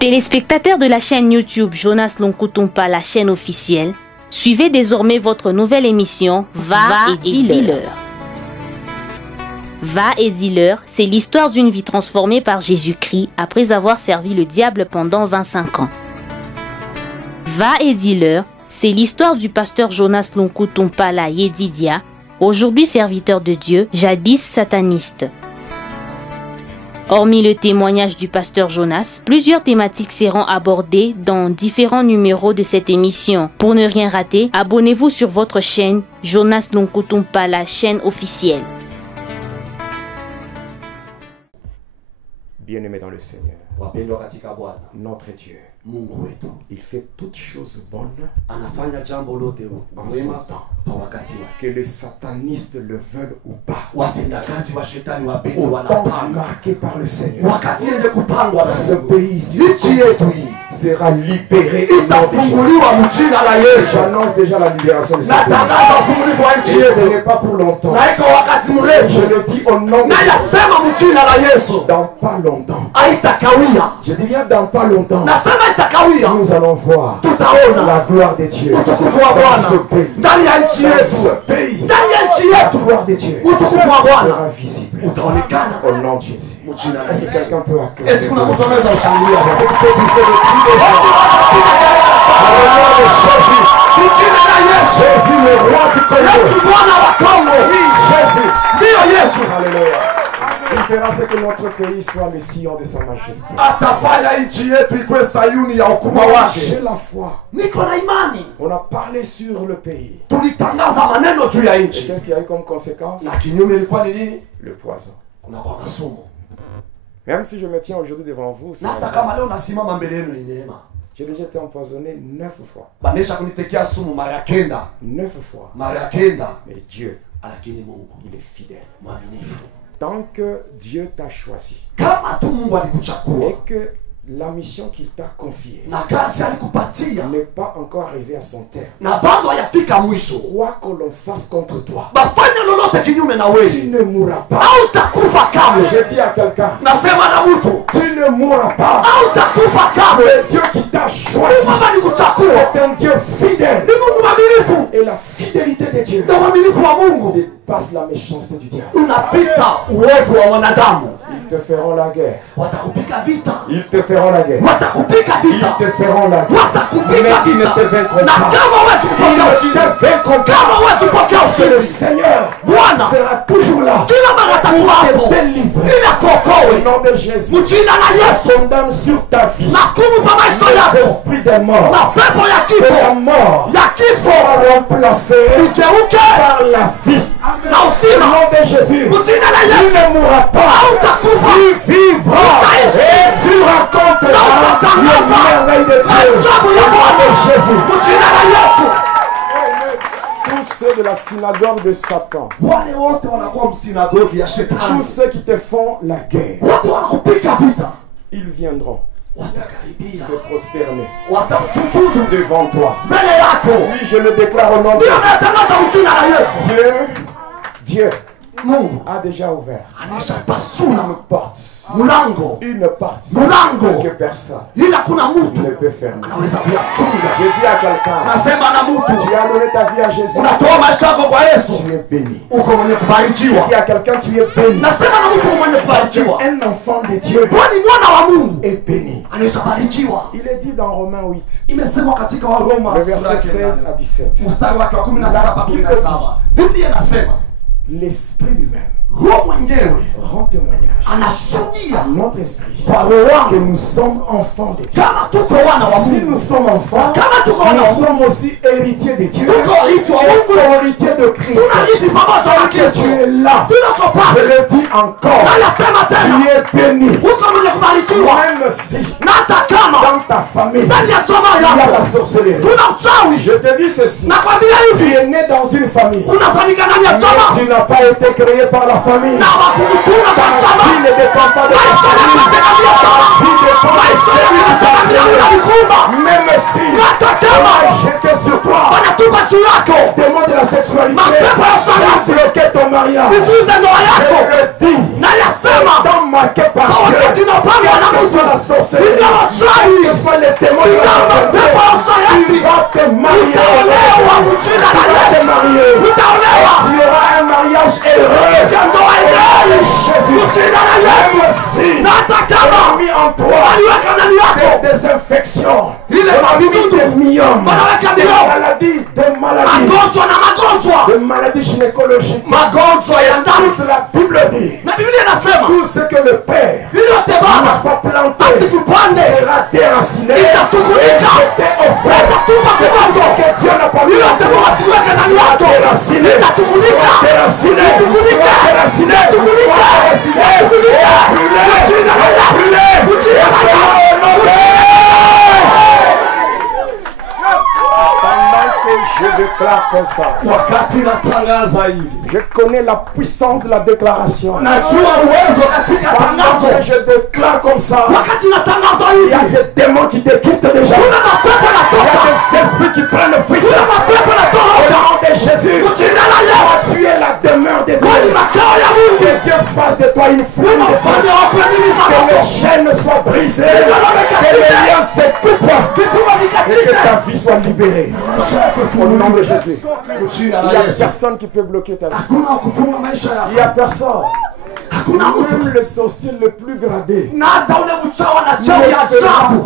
Téléspectateurs de la chaîne YouTube Jonas Lonkutumpa, la chaîne officielle, suivez désormais votre nouvelle émission Va et dis-leur. Va et dis-leur, c'est l'histoire d'une vie transformée par Jésus-Christ après avoir servi le diable pendant 25 ans. Va et dis-leur, c'est l'histoire du pasteur Jonas Lonkutumpa la Yedidia, aujourd'hui serviteur de Dieu, jadis sataniste. Hormis le témoignage du pasteur Jonas, plusieurs thématiques seront abordées dans différents numéros de cette émission. Pour ne rien rater, abonnez-vous sur votre chaîne Jonas Lonkutumpa, la chaîne officielle. Bien-aimé dans le Seigneur, notre Dieu, il fait toutes choses bonnes en son temps. Que les satanistes le veulent ou pas, au temps marqué par le Seigneur, ce pays sera libéré. J'annonce déjà la libération de ce pays. Et ce n'est pas pour longtemps. Je le dis au nom de Dieu. Dans pas longtemps. Je dis bien dans pas longtemps. Nous allons voir la gloire de Dieu dans ce pays. Dans ce pays, la gloire de Dieu sera visible au nom de Jésus. Est-ce que quelqu'un peut acclamer? Est-ce qu'on a besoin de Jésus? Jésus, le roi du Congo. Oui, Jésus. Alléluia. Il fera ce que notre pays soit le sillon de sa majesté. J'ai la foi. On a parlé sur le pays. Et qu'est-ce qu'il y a eu comme conséquence? Le poison. Même si je me tiens aujourd'hui devant vous, j'ai déjà été empoisonné 9 fois. 9 fois. Mais Dieu, il est fidèle. Tant que Dieu t'a choisi et que la mission qu'il t'a confiée n'est pas encore arrivée à son terme, quoi que l'on fasse contre toi, tu ne mourras pas. Je dis à quelqu'un, tu ne mourras pas. Le Dieu qui t'a choisi est un Dieu fidèle. Et la fidélité de Dieu dépasse la méchanceté du diable. Ils te feront la guerre. Ils te feront la guerre. Ils te feront la guerre. Mais ils ne te vaincront pas. Ils ne te vaincront pas. Parce que le Seigneur sera toujours là pour te délivrer. Au nom de Jésus, je condamne sur ta vie les esprits des morts. Et la mort sera remplacée par la vie. Au nom de Jésus, tu ne mourras pas. Tu vivras et tu raconteras les merveilles de Dieu. Au nom de Jésus. Tous ceux de la synagogue de Satan, tous ceux qui te font la guerre, ils viendront se prosterner devant toi. Oui, je le déclare au nom de Dieu. Dieu a déjà ouvert une porte. Une porte que personne ne peut fermer. Je dis à quelqu'un, tu as donné ta vie à Jésus, tu es béni. Je dis à quelqu'un, tu es béni. Parce qu'un enfant de Dieu est béni. Il est dit dans Romains 8, le verset 16 à 17. L'Esprit lui-même rend témoignage à notre esprit que nous sommes enfants de Dieu. Si nous sommes enfants, nous sommes aussi héritiers de Dieu, héritiers de Christ. Que tu es là, je le dis encore, tu es béni. Même si dans ta famille il y a la sorcellerie, je te dis ceci, tu es né dans une famille, mais tu n'as pas été créé par la famille. Ta vie ne dépend pas de ta famille. Ta vie dépend de celui qui t'a créé. Même si j'étais sur toi, démon de la sexualité, bloquer ton mariage, je le dis, dans marqué par Dieu, que ce soit la sorcellerie, soit le témoin de la société, tu vas te marier. Tu auras un mariage heureux. Jésus, a mis en toi des infections, des myomes, des maladies gynécologiques. Toute la Bible dit, tout ce que le Père n'a pas planté sera déraciné et jeté au feu. Ce que Dieu n'a pas planté sera déraciné, Pendant que je déclare comme ça, je connais la puissance de la déclaration. Pendant que je déclare comme ça, il y a des démons qui te quittent déjà. Il y a des esprits qui prennent le fruit. Au nom de Jésus, tu es la demeure de Dieu. Que Dieu fasse de toi une foule de femmes. Que les chaînes soient brisées. Que les liens se coupent. Et que ta vie soit libérée. Au nom de Jésus. Il n'y a personne qui peut bloquer ta vie. Il n'y a personne. Même le sorcier le plus gradé ne fera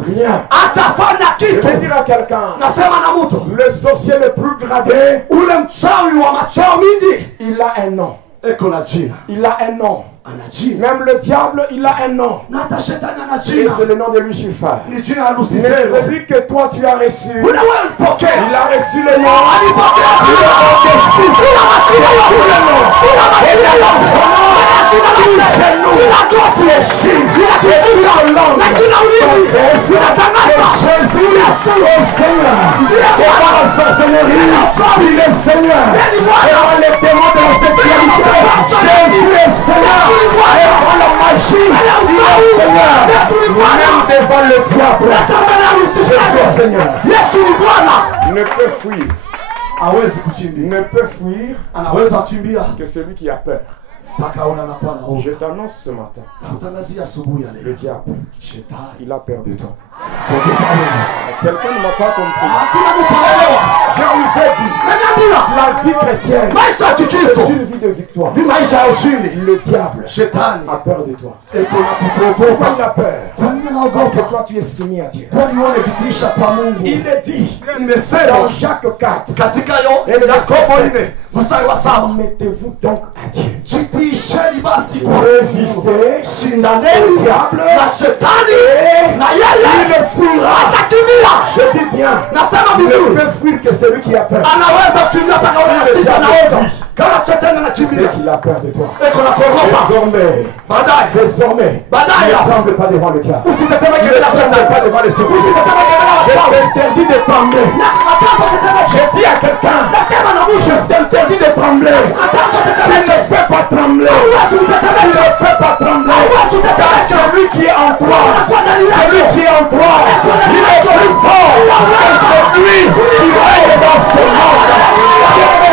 rien. Je vais dire à quelqu'un, le sorcier le plus gradé, il a un nom. Il a un nom. Même le diable, il a un nom. Et c'est le nom de Lucifer. Mais celui que toi tu as reçu, il a reçu le nom. Il a au-dessus. Il a le nom. Et dans son nom, tout genou, tout fléchit, et toute langue, Jésus est Seigneur. Devant la sorcellerie, il est Seigneur. Devant les démons de la sexualité, Jésus est Seigneur. Devant la magie, il est Seigneur. Même devant le diable, Jésus est Seigneur. Il ne peut fuir. Il ne peut fuir que celui qui a peur. Je t'annonce ce matin, le diable, il a peur de toi. Quelqu'un ne m'a pas compris. Je vous ai dit, la vie chrétienne, c'est une vie de victoire. Le diable a peur de toi. Pourquoi il a peur? Parce que toi tu es soumis à Dieu. Il est dit dans Jacques 4 et le verset 7, mettez-vous donc à Dieu. Résistez au diable, il ne fuira. Je dis bien, il ne peut fuir que celui qui a peur. C'est qu'il a peur de toi. Désormais, ne tremble pas devant le diable. Ne tremble pas devant les sorciers. Je t'interdis de trembler. Je dis à quelqu'un, je t'interdis de trembler. Tu ne peux pas trembler. Tu ne peux pas trembler. Car celui qui est en toi, celui qui est en toi, il est plus fort que celui qui règne dans ce monde.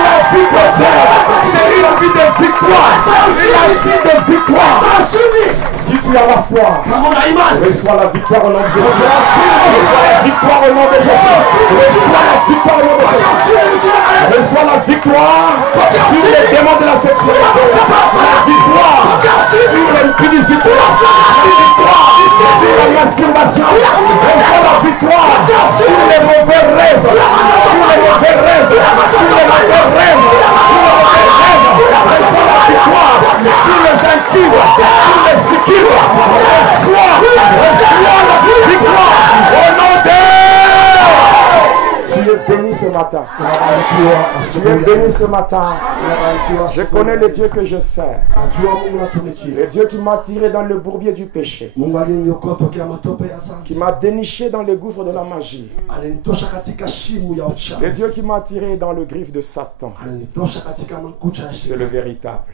La vie chrétienne, c'est une vie de victoire. Une vie de victoire. Si tu as la foi, reçois la victoire au nom de Jésus. Reçois la victoire au nom de Jésus. Reçois la victoire au nom de Jésus. Reçois la victoire sur les démons de la sexualité. La victoire sur l'impudicité. La victoire sur la masturbation. Reçois la victoire sur les mauvais rêves. Sur les mauvais rêves. Sur les mauvais rêves. Reçois la victoire sur les intimes. Sur les sikiles. Reçois la victoire au nom de... Tu es béni ce matin. Tu es béni ce matin. Je connais le Dieu que je sers. Le Dieu qui m'a tiré dans le bourbier du péché. Qui m'a déniché dans le gouffre de la magie. Le Dieu qui m'a tiré dans le griffe de Satan. C'est le véritable.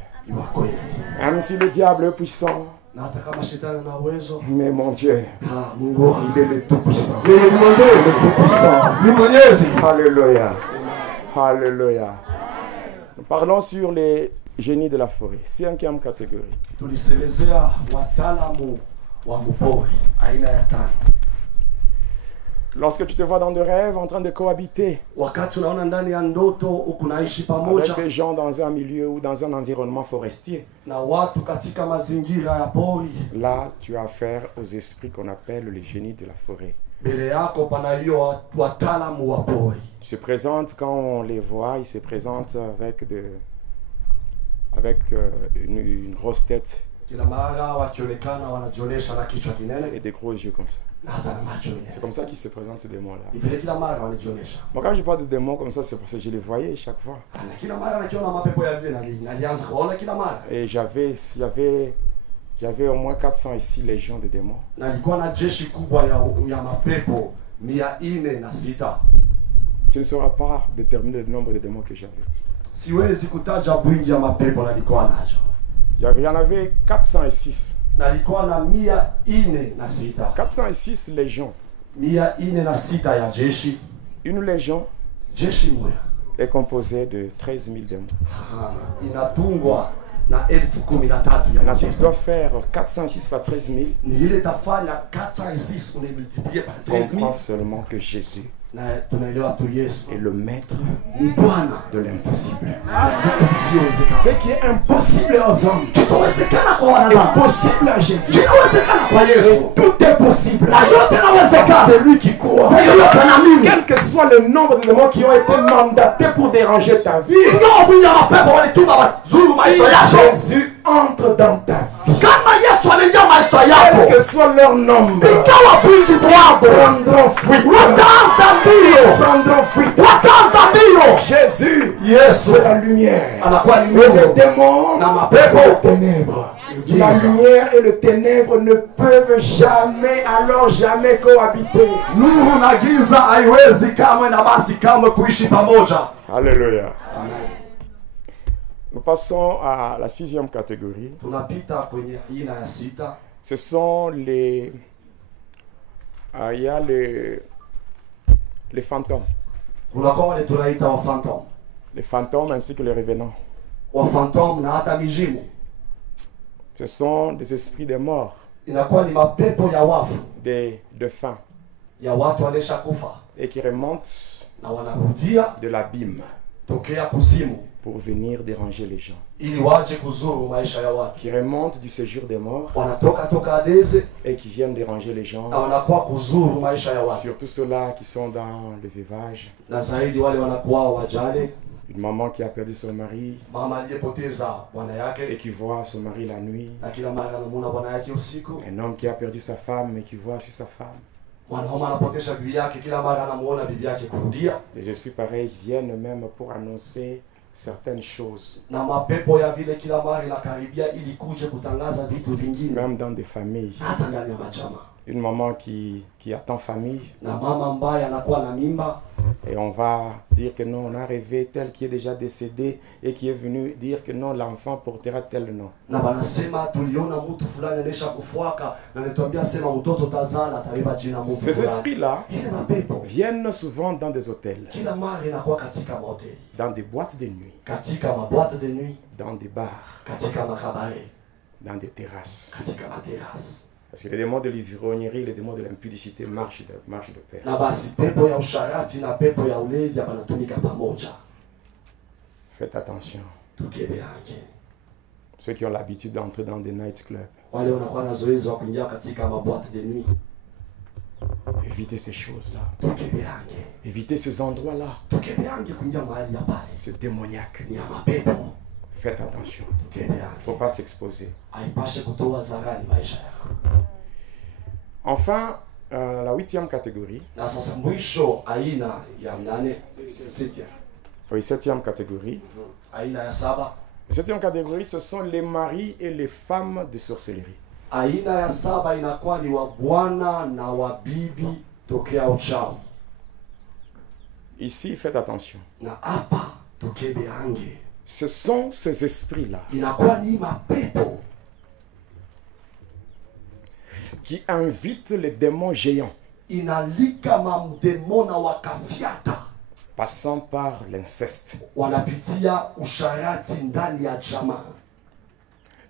Même si le diable est puissant, mais mon Dieu, il est le tout-puissant. Il est le tout-puissant. Alléluia. Alléluia. Nous parlons sur les génies de la forêt. 5e catégorie. Lorsque tu te vois dans des rêves en train de cohabiter wakati unaona ndani ya ndoto unaishi pamoja avec des gens dans un milieu ou dans un environnement forestier, na watu katika mazingira ya pori, là tu as affaire aux esprits qu'on appelle les génies de la forêt. mbele yako pana hiyo wataalamu wa pori. Ils se présentent quand on les voit, ils se présentent avec une grosse tête Kila mara wakionekana wanajionyesha na kichwa kinene et des gros yeux comme ça. na hata na macho C'est menene. comme ça qu'ils se présentent ces démons-là. Ni vile kila mara wanajionyesha. Moi quand je parle de démons comme ça, c'est parce que je les voyais chaque fois. Na kila mara nakiona mapepo ya vile nalianza kuona kila mara. Et j'avais au moins 400 ici légions de démons. Na nilikuwa na jeshi kubwa ya mapepo 406. Tu ne sauras pas déterminer le nombre de démons que j'avais. Siwezi kutaja wingi ya mapepo nalikuwa nacho. J'en avais 406. Nalikuwa na 406. 406 légions. 406 ya jeshi. Une légion Jeshi moja est composée de 13 000 démons. inatungwa na 13,000 ya Maintenant, si tu mapepo. dois faire 406 fois 13 000, Ni ile tafanya 406 unamultiplier par 13 000 comprends seulement que Jésus na tunaelewa tu Yesu est le maître ni Bwana. de l'impossible. Isiowezekana. Ce qui est impossible aux hommes Kitowezekana kwa est wanadamu. possible à Jésus. Kinawezekana kwa Yesu. Et tout est possible Na yote à inawezekana. celui qui croit. Na yote anaamini. Quel que soit le nombre de démons qui ont été mandatés pour déranger ta vie, Ingawa wingi ya mapepo walituma wazuru maisha yako. si Jésus entre dans ta vie, Kama Yesu anaingia maisha quel yako. que soit leur nombre, Ingawa wingi wako. prendront fuite. Wataanza mbio. Prendront fuite. Wataanza mbio. Jésus, Yesu c'est la lumière. anakuwa ni Et les nuru. démons, Na c'est mapepo. les ténèbres. La lumière et le ténèbre ne peuvent jamais, alors jamais cohabiter. Nuru na giza haiwezi kamwe na basi kamwe kuishi pamoja. Alléluia. Amen. Nous passons à la 6e catégorie. Tunapita kwenye aina ya 6. Ce sont les... il y a les fantômes. Kunakuwa wale tunaita wa phantom. Les fantômes ainsi que les revenants. Wa phantom na hata mizimu. Ce sont des esprits des morts, Inakuwa ni mapepo ya wafu, des défunts, ya watu walisha kufa et qui remontent na wanarudia de l'abîme tokea kuzimu pour venir déranger les gens. ili waje kuzuru maisha ya watu. Qui remontent du séjour des morts Wanatoka toka Adeze et qui viennent déranger les gens. na wanakuwa kuzuru maisha ya watu. Surtout ceux-là qui sont dans le veuvage. Na zaidi wale wanakuwa wajane, Une maman qui a perdu son mari mama aliyepoteza bwana et yake qui voit son mari la nuit. na kila mara anamuona bwana yake usiku. Un homme qui a perdu sa femme et qui voit sur sa femme. Mwanaume anapoteza bibi yake, kila mara anamuona bibi yake kurudia. Les esprits pareils viennent même pour annoncer certaines choses, Na mapepo ya vile kila mara inakaribia ili kuje kutangaza vitu vingine même dans des familles. hata ndani ya majama. Une maman qui attend famille Na mama ambaye anakuwa na mimba et on va dire que non, on a rêvé tel qui est déjà décédé et qui est venu dire que non, l'enfant portera tel nom. na banasema tuliona mtu fulani anaisha kufuaka na nituambia sema mtoto tazala atabeba jina mtu Ces fulani. esprits-là Ile mapepo viennent souvent dans des hôtels, kila mara inakuwa katika mahoteli, dans des boîtes de nuit, katika maboîte de nuit, dans des bars, katika makabare, dans des terrasses. katika materasi. Parce que les démons de l'ivrognerie, les démons de l'impudicité marchent de pair. Na basi pepo ya usharati na pepo ya ulevi banatumika pamoja. Faites attention. Tukebeange. Ceux qui ont l'habitude d'entrer dans des nightclubs, Wale wanakuwa na zoezi wa kuingia katika maboîte de nuit. évitez ces choses-là. Tukebeange. Évitez ces endroits-là. Tukebeange kuingia mahali ya pale. C'est démoniaque. Ni ya mapepo. Faites attention. Il ne Tukebeange. faut pas s'exposer. Haipashe kutoa zarani maisha yako. Enfin, la 8e catégorie, Na sasa mwisho aina ya 8 sita. oui, 7e catégorie. Aina ya 7. La 7e catégorie, ce sont les maris et les femmes de sorcellerie. Aina ya 7 inakuwa ni wa bwana na wa bibi tokea uchawi. Ici, faites attention. Na hapa tukebeange. Ce sont ces esprits-là Inakuwa ni mapepo qui invitent les démons géants, inalika mamdemona wakafiata, passant par l'inceste. wanapitia usharati ndani ya jamaa.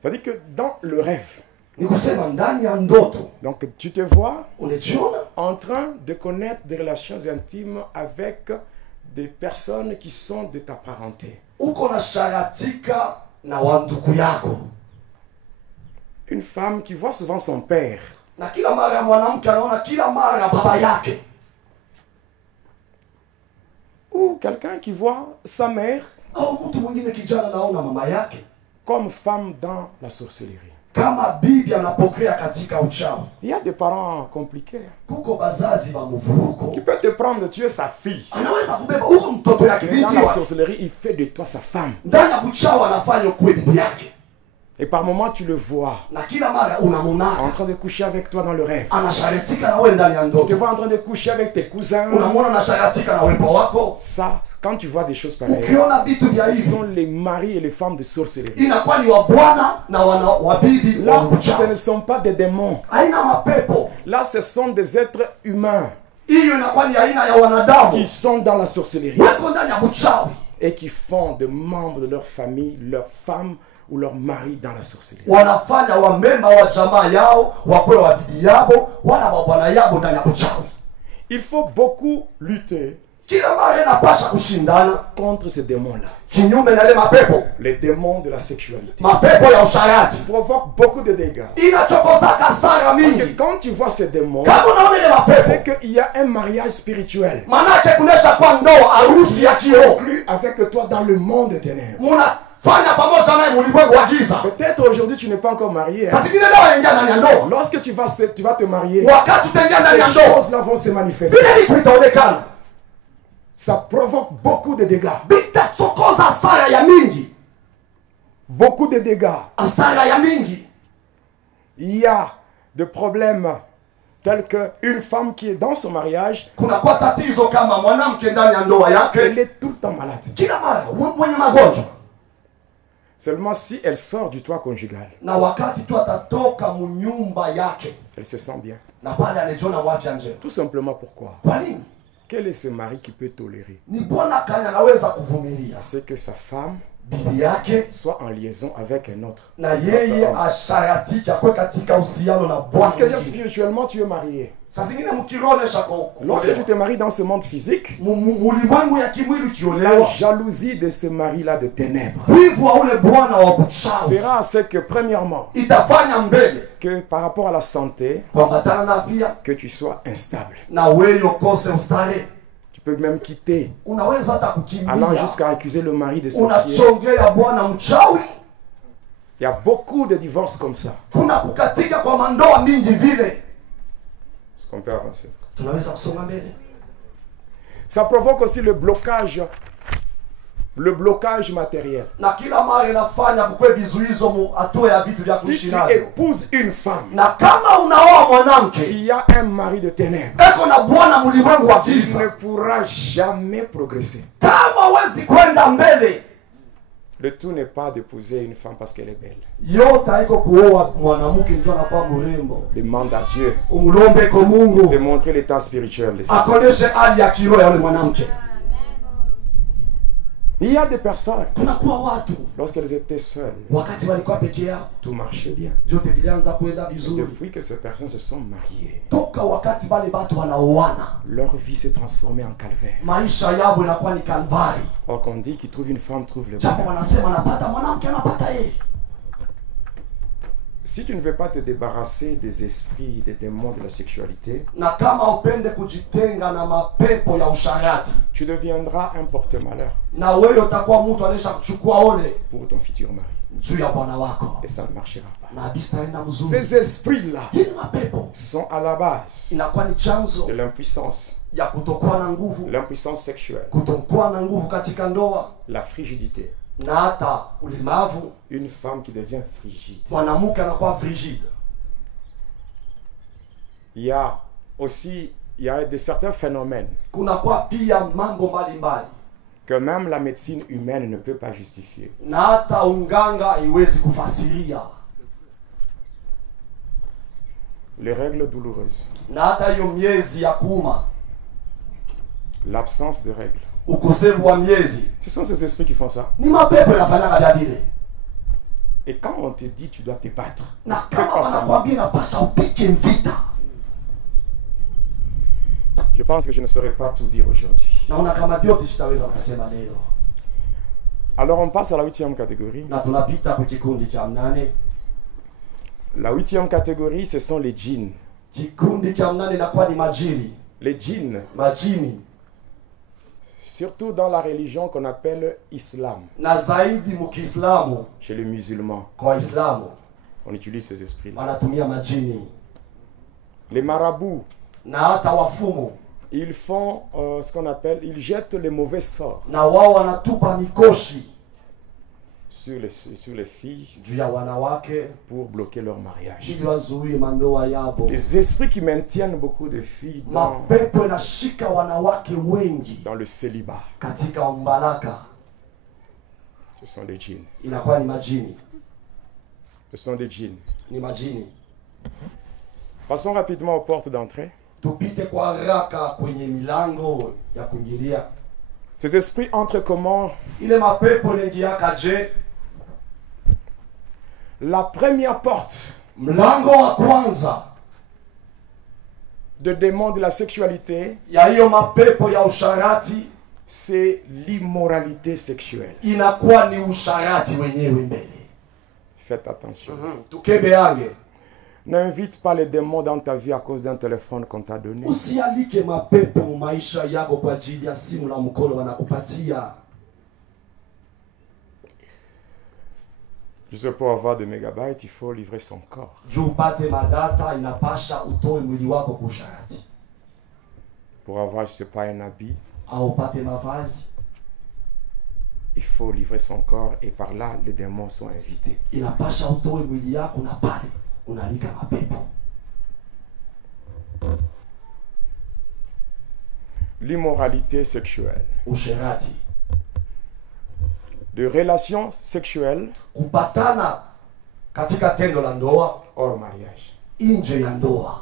C'est-à-dire que dans le rêve, Ni kusema ndani ya ndoto Donc tu te vois unajiona en train de connaître des relations intimes avec des personnes qui sont de ta parenté. uko na sharatika na wandugu yako. Une femme qui voit souvent son père. Na kila mara mwanamke anaona kila mara baba yake. Ou quelqu'un qui voit sa mère Au mtu mwingine kijana anaona mama yake comme femme dans la sorcellerie. kama bibi anapokea katika uchawi. Il y a des parents compliqués Kuko bazazi ba mvuruko. qui peuvent te prendre, tu es sa fille. Anaweza kubeba huko mtoto yake Dans binti la wake. sorcellerie, il fait de toi sa femme. Ndani ya uchawi anafanya kuwe bibi yake. Et par moments, tu le vois Na kila mara en unamwona train de coucher avec toi dans le rêve. anasharatika na wewe ndani ya Tu te ndoto. vois en train de coucher avec tes cousins. Unamwona anasharatika na wewe wako. Ça, quand tu vois des choses pareilles, Ukiona vitu vya ce hivi sont les maris et les femmes de sorcellerie. inakuwa ni wa bwana na wa bibi wa Là, ce uchawi. ne sont pas des démons. Haina mapepo. Là, ce sont des êtres humains Hiyo inakuwa ni aina ya wanadamu. qui sont dans la sorcellerie Wako ndani ya uchawi. et qui font de membres de leur famille, leur femme ou leur mari dans la sorcellerie. Wanafanya wamema wa jamaa yao, wakwe wa bibi yao, wala wa bwana yao ndani ya uchawi. Il faut beaucoup lutter Kila mara inapasha kushindana contre ces démons-là. kinyume na ile mapepo. Les démons de la sexualité. Mapepo ya usharati Provoquent beaucoup de dégâts. inachokoza kasara Parce que mingi. quand tu vois ces démons, Kama unaona ile c'est mapepo, qu'il y a un mariage spirituel manake kunesha kwa ndoa harusi ya kiroho. plus avec toi dans le monde des ténèbres. Munafanya pamoja naye mulimwengu wa giza. Peut-être aujourd'hui tu n'es pas encore marié. Sasa zingine leo waingia ndani ya ndoa. Lorsque tu vas te marier, Wakati utaingia ndani ya ces ndoa, choses-là vont se manifester. vile vitu vitaonekana. Ça provoque beaucoup de dégâts. Vitachokoza hasara ya mingi. Beaucoup de dégâts. Hasara ya mingi. Il y a des problèmes tels qu'une femme qui est dans son mariage, Kunakuwa tatizo kama mwanamke ndani ya ndoa yake elle est tout le temps malade. kila mara mwenye magonjwa. Seulement si elle sort du toit conjugal, Na wakati tu atatoka munyumba yake elle se sent bien. na pale anajiona mwafya njema. Tout simplement pourquoi? Kwa nini? Quel est ce mari qui peut tolérer Ni bwana kanya anaweza kuvumilia c'est que sa femme bibi yake soit en liaison avec un autre? na yeye asharatiki akwe katika uhusiano na Parce que bwana. spirituellement tu es marié. Saa zingine mkironesha kwa Lorsque tu te maries dans ce monde physique, mulimwengu ya kimwili la ukiolewa, jalousie de ce mari-là de ténèbres wivu wa ule bwana wa buchawi fera en sorte que premièrement, itafanya mbele que par rapport à la santé, kuambatana na afya que tu sois instable. na wewe ukose ustare. Tu peux même quitter, Unaweza hata allant kukimbia, jusqu'à accuser le mari de sorcier. unachongea bwana mchawi. Il y a beaucoup de divorces comme ça. Kuna kukatika kwa mandoa mingi vile. Est-ce qu'on peut avancer? Tunaweza kusonga mbele. Ça provoque aussi le blocage matériel. Na kila mara inafanya kukwe vizuizo mu hatua ya vitu vya Si kuishi tu navyo. épouses une femme Na kama unaoa mwanamke qui a un mari de ténèbres, eko na bwana mlimwengu wa tu ne giza, pourras jamais progresser. kama huwezi kwenda mbele, Le tout n'est pas d'épouser une femme parce qu'elle est belle. yote haiko kuoa mwanamke ndio anakuwa mrembo. Demande à Dieu Umlombe kwa de Mungu montrer l'état spirituel de cette femme. akoneshe hali ya kiroho ya yule mwanamke. Il y a des personnes, Kunakuwa watu lorsqu'elles étaient seules, wakati walikuwa peke yao, tout marchait bien. vyote vilianza kwenda vizuri. Depuis que ces personnes se sont mariées, Toka wakati bale batu wanaoana, leur vie s'est transformée en calvaire. maisha yao inakuwa ni kalvari. Or qu'on dit qui trouve une femme trouve le Japo bonheur. wanasema anapata mwanamke anapata yeye. Si tu ne veux pas te débarrasser des esprits, des démons de la sexualité, Na kama upende kujitenga na mapepo ya usharati, tu deviendras un porte-malheur na wewe utakuwa mtu anaisha kuchukua ole pour ton futur mari. juu ya bwana wako, Et ça ne marchera pas. na bistaenda mzuri. Ces esprits-là Hili mapepo sont à la base inakuwa ni chanzo de l'impuissance, ya kutokuwa na nguvu, l'impuissance sexuelle, kutokuwa na nguvu katika ndoa, la frigidité. na hata ulemavu. Une femme qui devient frigide. Mwanamke anakuwa frigide. Il y a certains phénomènes Kunakuwa pia mambo mbalimbali que même la médecine humaine ne peut pas justifier. na hata unganga haiwezi kufasiria, Les règles douloureuses, na hata hiyo miezi ya kuuma, l'absence de règles. ukosefu wa miezi Ce sont ces esprits qui font ça. ni mapepo yanafanyaka vya vile. Et quand on te dit tu dois te battre, Na fais kama pas semblant. wanakwambia inapasha upike vita. Je pense que je ne saurais pas tout dire aujourd'hui. Naona kama vyote sitaweza kusema leo. Alors on passe à la 8e catégorie. Na tunapita kwa kikundi cha 8. La 8e catégorie, ce sont les djinns. Kikundi cha 8 inakuwa ni majini. Les djinns, Majini. surtout dans la religion qu'on appelle islam. Na zaidi mukiislamu Chez les musulmans, kwa Waislamu on utilise ces esprits-là. wanatumia majini. Les marabouts, Na hata wafumu ils font ce qu'on appelle, ils jettent les mauvais sorts na wao wanatupa mikoshi sur les filles juu ya wanawake pour bloquer leur mariage. ili wazuie mandoa yabo. Les esprits qui maintiennent beaucoup de filles Mapepo inashika wanawake wengi dans le célibat, katika mbaraka, ce sont des djinns. inakuwa ni majini. Ce sont des djinns. Ni majini. Passons rapidement aux portes d'entrée. Tupite kwa haraka kwenye milango ya kuingilia. Ces esprits entrent comment? Ile mapepo inaingiaka je? La première porte Mlango wa kwanza de démons de la sexualité, ya hiyo mapepo ya usharati c'est l'immoralité sexuelle. inakuwa ni usharati wenyewe mbele. Faites attention. Tukebeange. N'invite pas les démons dans ta vie à cause d'un téléphone qu'on t'a donné. Usialike mapepo mu maisha yako kwa ajili ya simu la mkono wanakupatia. Juste pour avoir des mégabytes, il faut livrer son corps. Juu upate madata inapasha utoe mwili wako kusharati. Pour avoir, je sais pas, un habit, Au upate mavazi il faut livrer son corps et par là, les démons sont invités. inapasha utoe mwili yako na pale unalika mapepo. L'immoralité sexuelle. Usherati. De relations sexuelles Kupatana katika tendo la ndoa hors mariage. nje ya ndoa.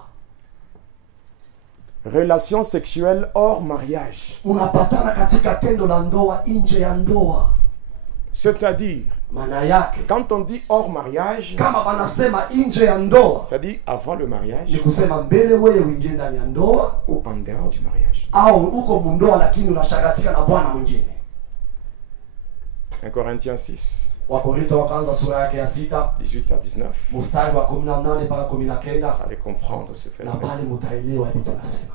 Relations sexuelles hors mariage. Unapatana katika tendo la ndoa nje ya ndoa. C'est-à-dire, Maana yake quand on dit hors mariage, kama wanasema nje ya ndoa c'est-à-dire avant le mariage ni kusema mbele wewe uingie ndani ya ndoa ou en dehors du mariage. au uko mundoa lakini unashagatika na bwana mwingine. 1 Corinthiens 6, Wakorinto wa kwanza sura yake ya 6 18 à 19. mstari wa 18 mpaka 19. Vous allez comprendre ce Na phénomène. pale mtaelewa hivi tunasema.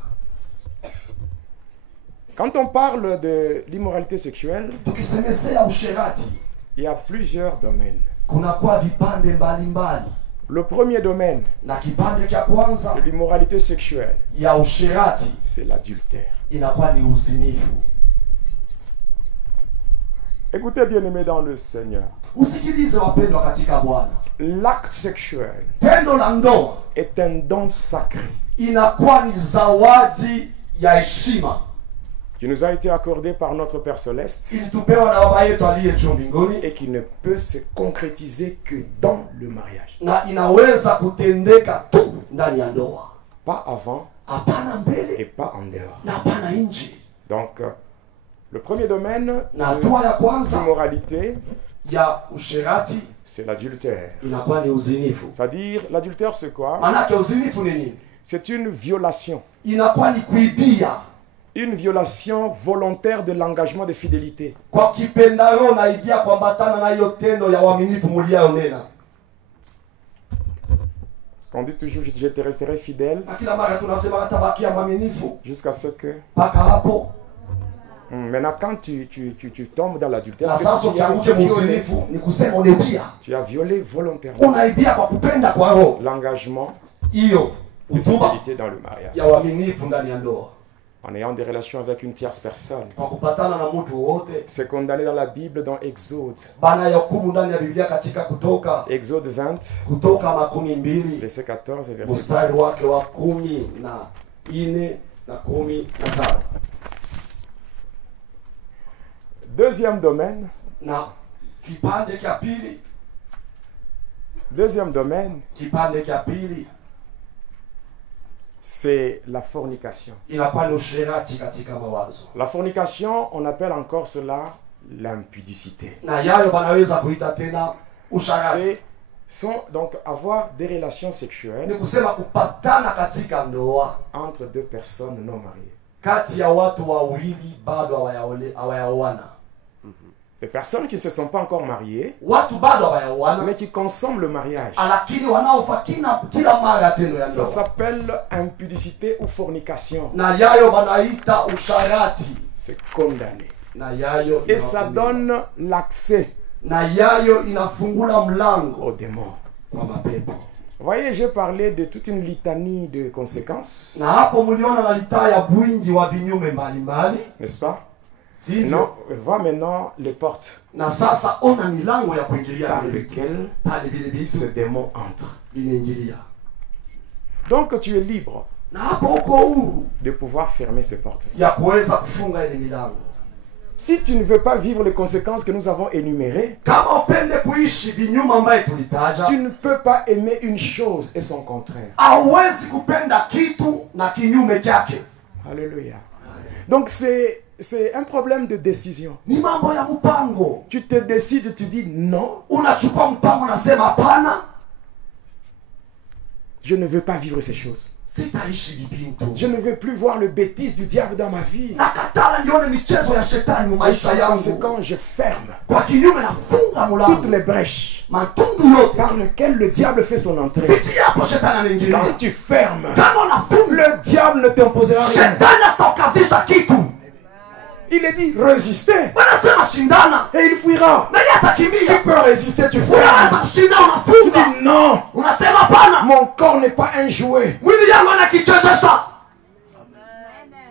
Quand on parle de l'immoralité sexuelle, Tukisemesea usherati il y a plusieurs domaines. kuna kwa vipande mbalimbali. Le premier domaine Na kipande cha kwanza de l'immoralité sexuelle, ya usherati c'est l'adultère. inakuwa ni uzinifu. Écoutez, bien-aimés dans le Seigneur, Usikilize wapendwa katika Bwana. l'acte sexuel Tendo la ndoa est un don sacré inakuwa ni zawadi ya heshima qui nous a été accordé par notre Père Céleste ilitupewa na baba yetu aliye juu mbinguni, et qui ne peut se concrétiser que dans le mariage. na inaweza kutendeka tu ndani ya ndoa, Pas avant hapana et mbele pas en dehors. na hapana nje. Donc, le premier domaine Na hatua ya de kwanza l'immoralité, ya usherati c'est l'adultère. inakuwa ni uzinifu. C'est-à-dire, l'adultère, c'est quoi? Maanake uzinifu ni nini? C'est une violation. Inakuwa ni kuibia. Une violation volontaire de l'engagement de fidélité. Kwa kipendaro naibia kuambatana na hiyo tendo ya uaminifu mliayonena. Qu'on dit toujours, je te resterai fidèle Na kila mara tunasema atabakia mwaminifu jusqu'à ce que... mpaka hapo. Maintenant, quand tu tombes dans l'adultère, Na c'est sasa que ukianguke muuzinifu ni kusema unaibia. tu as violé volontairement Unaibia kwa kupenda kwa roho. l'engagement Hiyo de utuba fidélité dans le mariage. ya uaminifu ndani ya ndoa. En ayant des relations avec une tierce personne. Kwa kupatana na mtu wote. C'est condamné dans la Bible, dans Exode. Bana ya hukumu ndani ya Biblia katika Exode 20, Kutoka 12 verset 14 et verset mstari 17. wake wa 14 na 17. Deuxième domaine. Na kipande cha pili, Deuxième domaine, kipande cha pili c'est la fornication. inakuwa ni usherati katika mawazo. La fornication, on appelle encore cela l'impudicité. Na yayo banaweza kuita tena usharati sont donc avoir des relations sexuelles ni kusema kupatana katika ndoa entre deux personnes non mariées. kati ya watu wawili bado hawayaoana. Des personnes qui ne se sont pas encore mariées, Watu bado hawayaoana mais qui consomment le mariage. lakini wanaofa kila mara tendo ya Ça ndoa. s'appelle impudicité ou fornication. Na yayo banaita usharati. C'est condamné. Na yayo Et ça donne l'accès na yayo inafungula mlango aux démons. kwa mapepo. Vous voyez, j'ai parlé de toute une litanie de conséquences, Na hapo mliona na litaa ya bwingi wa vinyume mbalimbali, n'est-ce pas? sivyo? Non, vois maintenant les portes Na sasa ona milango ya kuingilia par lesquelles pale vile vitu ce démon entre. vinaingilia. Donc tu es libre Na hapo uko huru de pouvoir fermer ces portes. ya kuweza kufunga ile milango. Si tu ne veux pas vivre les conséquences que nous avons énumérées, Kama upende kuishi vinyume ambaye tulitaja, tu ne peux pas aimer une chose et son contraire. hauwezi kupenda kitu na kinyume chake. Alléluia. Donc c'est un problème de décision. Ni mambo ya mpango. Tu te décides, tu dis non, Unachukua mpango unasema hapana, je ne veux pas vivre ces choses. sitaishi vipinto. Je ne veux plus voir le bêtise du diable dans ma vie. Nakatala nione michezo ya shetani mu maisha Par yangu. conséquent, je ferme Kwa kinyume nafunga toutes mlango. les brèches Matundu yote par lesquelles le diable fait son entrée. pitia hapo shetani anaingilia. Quand tu fermes, Kama unafunga, le diable ne t'imposera rien. shetani atakazisha kitu. Il est dit résister Wanasema shindana, et il fuira. na yeye Tu atakimbia. peux résister, tu Unaweza fermes. kushinda, Tu unafunga. dis non, Unasema hapana, mon corps n'est pas un jouet. mwili yangu anakichezesha.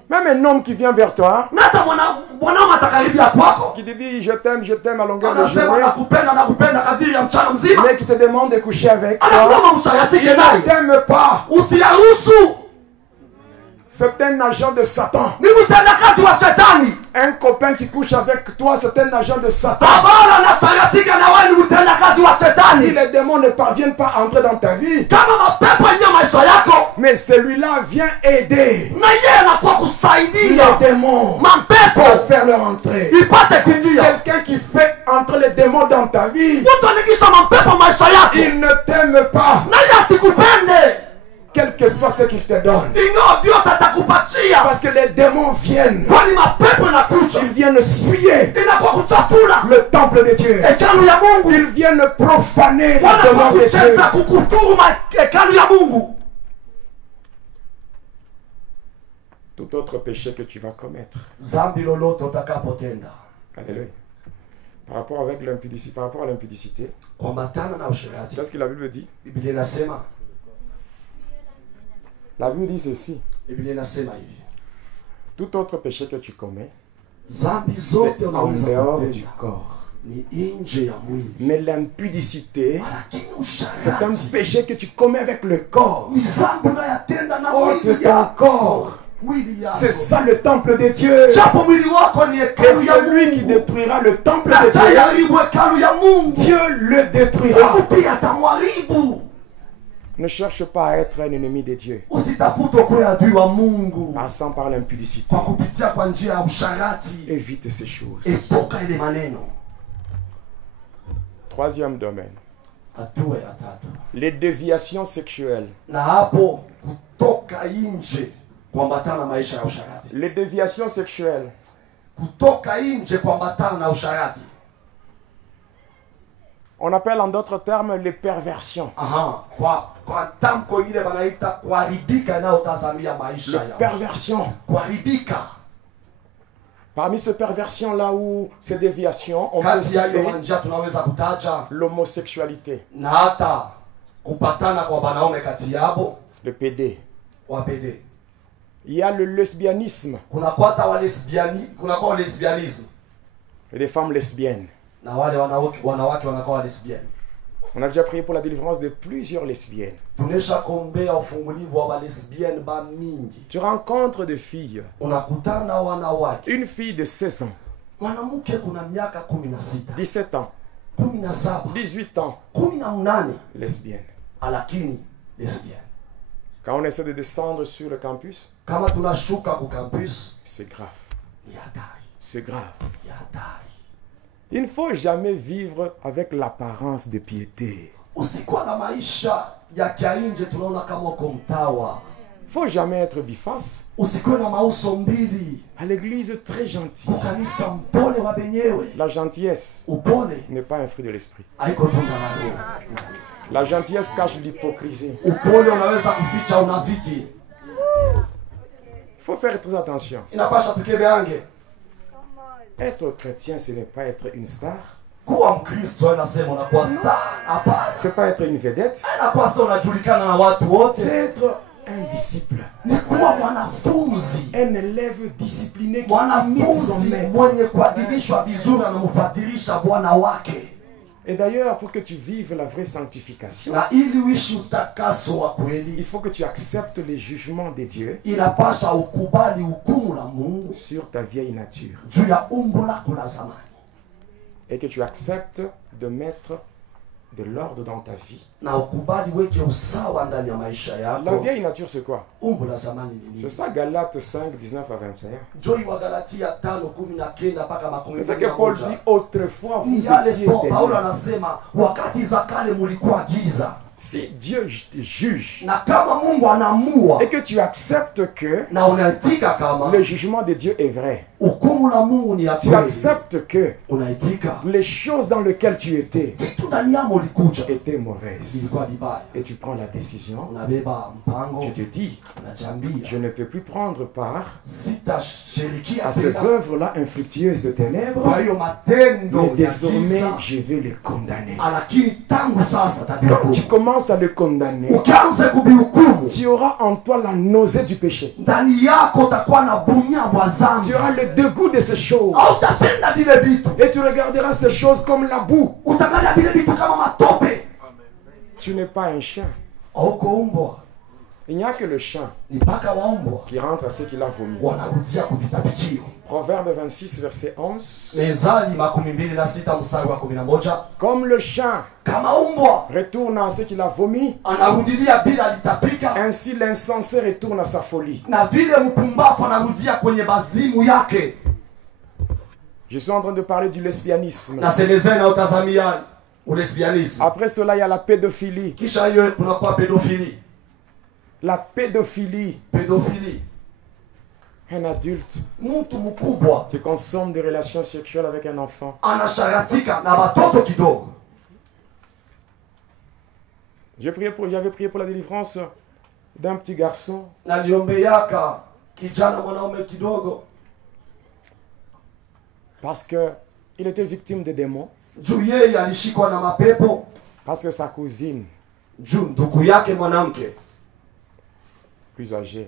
Même un homme qui vient vers toi, Na hata mwanaume atakaribia kwako, qui te dit je t'aime à longueur de anasema journée, nakupenda kadiri ya mchana mzima, mais qui te demande de coucher avec toi, anakuwa msharatike il ne naye. t'aime pas. Usiyaruhusu, C'est un agent de Satan. ni mtendakazi wa shetani. Un copain qui couche avec toi, c'est un agent de Satan. Babala na sharatika na wewe ni mtendakazi wa Si shetani. les démons ne parviennent pas à entrer dans ta vie, Kama mapepo yenye maisha yako, mais celui-là vient aider na yeye anakuwa les kusaidia démons mapepo à faire leur entrée. ipate kuingia. Quelqu'un qui fait entrer les démons dans ta vie, Mtu anaingisha mapepo maisha yako, il ne t'aime pas, na yeye asikupende, quel que soit ce qu'il te donne. ingawa vyote atakupatia, Parce que les démons viennent, kwani mapepo inakuja ils viennent souiller inakuwa kuchafula le temple de Dieu. hekalu ya Mungu, Ils viennent profaner la wanakuwa demeure de Dieu. kucheza kukufuru hekalu ya Mungu. Tout autre péché que tu vas commettre. Zambi lolote utakapotenda Alléluia. Par rapport à l'impudicité, kuambatana na usherati, c'est ce que la Bible dit. Biblia inasema, La Bible dit ceci. Biblia inasema hivi, Tout autre péché que tu commets, zambi zote c'est en unaweza dehors du kutenda corps. ni nje ya mwili, Mais l'impudicité, lakini c'est un usherati péché que tu commets avec le corps. ni zambi unayatenda na Hors de mwili ton yako. corps. Mwili yako. C'est ça le temple de Dieu. Japo mwili wako ni Et hekalu ya celui qui Mungu, détruira le temple na de Dieu, tayaribu hekalu ya Mungu, Dieu le détruira. Mungu pia atamharibu. Ne cherche pas à être un ennemi de Dieu, Usitafute kuwa adui wa Mungu passant par l'impudicité. kwa kupitia kwa njia ya usharati. Évite ces choses. Epuka ile maneno. Troisième domaine, Hatua ya tatu, les déviations sexuelles. na hapo kutoka nje kuambatana na maisha ya usharati, Les déviations sexuelles, kutoka nje kuambatana na usharati. on appelle en d'autres termes les perversions. Aha, kwa tamko ile banaita kuharibika inayotazamia maisha Les ya perversions. kuharibika. Parmi ces perversions-là ou ces déviations, on peut Kati ya hiyo citer njia tunaweza kutaja l'homosexualité, na hata kupatana kwa wanaume kati yabo le PD. wapende. Il y a le lesbianisme Kuna kwata wa lesbiani, kuna kwa lesbianisme et des femmes lesbiennes. na wale wanawake wanakuwa lesbiani. On a déjà prié pour la délivrance de plusieurs lesbiennes. Tunesha kombea ufungulivu wa lesbienne ba mingi. Tu rencontres des filles. Unakutana na wanawake. Une fille de 16 ans, Mwanamke kuna miaka 16, 17 ans, 17, 18 ans, 18 lesbienne. lakini lesbienne. Quand on essaie de descendre sur le campus, Kama tunashuka ku campus c'est grave. ni hatari. C'est grave. Ni hatari. Il ne faut jamais vivre avec l'apparence de piété. Usikuwa na maisha ya kiainje tunaona kama uko mtawa. Il ne faut jamais être biface. Usikuwe na mauso mbili. À l'église, très gentil. Kanisa mpole wa benyewe. La gentillesse Upole n'est pas un fruit de l'esprit. haiko tunda la roho. La gentillesse cache l'hypocrisie. Upole unaweza kuficha unafiki. Il faut faire très attention. Inapasha tukebeange. Être chrétien, ce n'est pas être une star. Kuwa Mkristo anasema unakuwa star. Hapana. Ce n'est pas être une vedette. Anakuwa sasa unajulikana na watu wote. C'est être un disciple. Ni kuwa mwanafunzi. Un élève discipliné qui imite son Mwanafunzi maître. mwenye kuadibishwa vizuri anamfadhilisha bwana wake. Et d'ailleurs, pour que tu vives la vraie sanctification, Na ili uishi utakaso wa il kweli, faut que tu acceptes les jugements de Dieu inapasha ukubali hukumu la Mungu sur ta vieille nature. juu ya umbo lako la zamani, Et que tu acceptes de mettre de l'ordre dans ta vie. na ukubali weke usawa ndani ya maisha La yako. vieille nature, c'est quoi? Umbo la zamani ni C'est nini? ça, Galates 5, 19 à 21. Joi wa Galatia 5:19 mpaka C'est ça que Paul dit, autrefois vous Ni yale étiez Paulo ténèbres. anasema wakati za kale mulikuwa giza, Si Dieu te juge na kama Mungu anaamua et que tu acceptes que na unaitika kama le jugement de Dieu est vrai, hukumu la Mungu ni ya tu kweli, acceptes que unaitika les choses dans lesquelles tu étais vitu ndani yamo ulikuja étaient mauvaises. ilikuwa vibaya, Et tu prends la décision, unabeba mpango, tu te dis, unajambia je ne peux plus prendre part sitashirikia à ces tena œuvres-là infructueuses de ténèbres, kwa hiyo matendo mais ya désormais giza, je vais les condamner. lakini tangu sasa Quand tu tabihukumu. commences à les condamner, Ukianza kubihukumu tu auras en toi la nausée du péché. ndani yako utakuwa na bunya bwa Tu zambi, auras le dégoût de ces choses. hautapenda vile vitu, Et tu regarderas ces choses comme la boue. utaangalia vile vitu kama matope. Tu n'es pas un chien. Hauko umbwa, Il n'y a que le chien ni paka wa umbwa qui rentre à ce qu'il a vomi. wanarudia kuvitapikio. Proverbe 26, verset 11. Mezali 26 mstari wa 11, Comme le chien kama umbwa retourne à ce qu'il a vomi, anarudilia bila litapika, ainsi l'insensé retourne à sa folie. na vile mpumbavu anarudia kwenye bazimu yake. Je suis en train de parler du lesbianisme. Nasemezeni na utazamia ulesbianisme. Après cela, il y a la pédophilie. Kisha hiyo kunakuwa pedofili. La pédophilie. Pedofili, Un adulte mtu mkubwa qui consomme des relations sexuelles avec un enfant. anasharatika na watoto kidogo. J'avais prié pour la délivrance d'un petit garçon. Naliombeaka kijana mwanaume kidogo Parce qu'il était victime de démons. juu yeye alishikwa na mapepo, Parce que sa cousine, juu ndugu yake mwanamke plus âgée,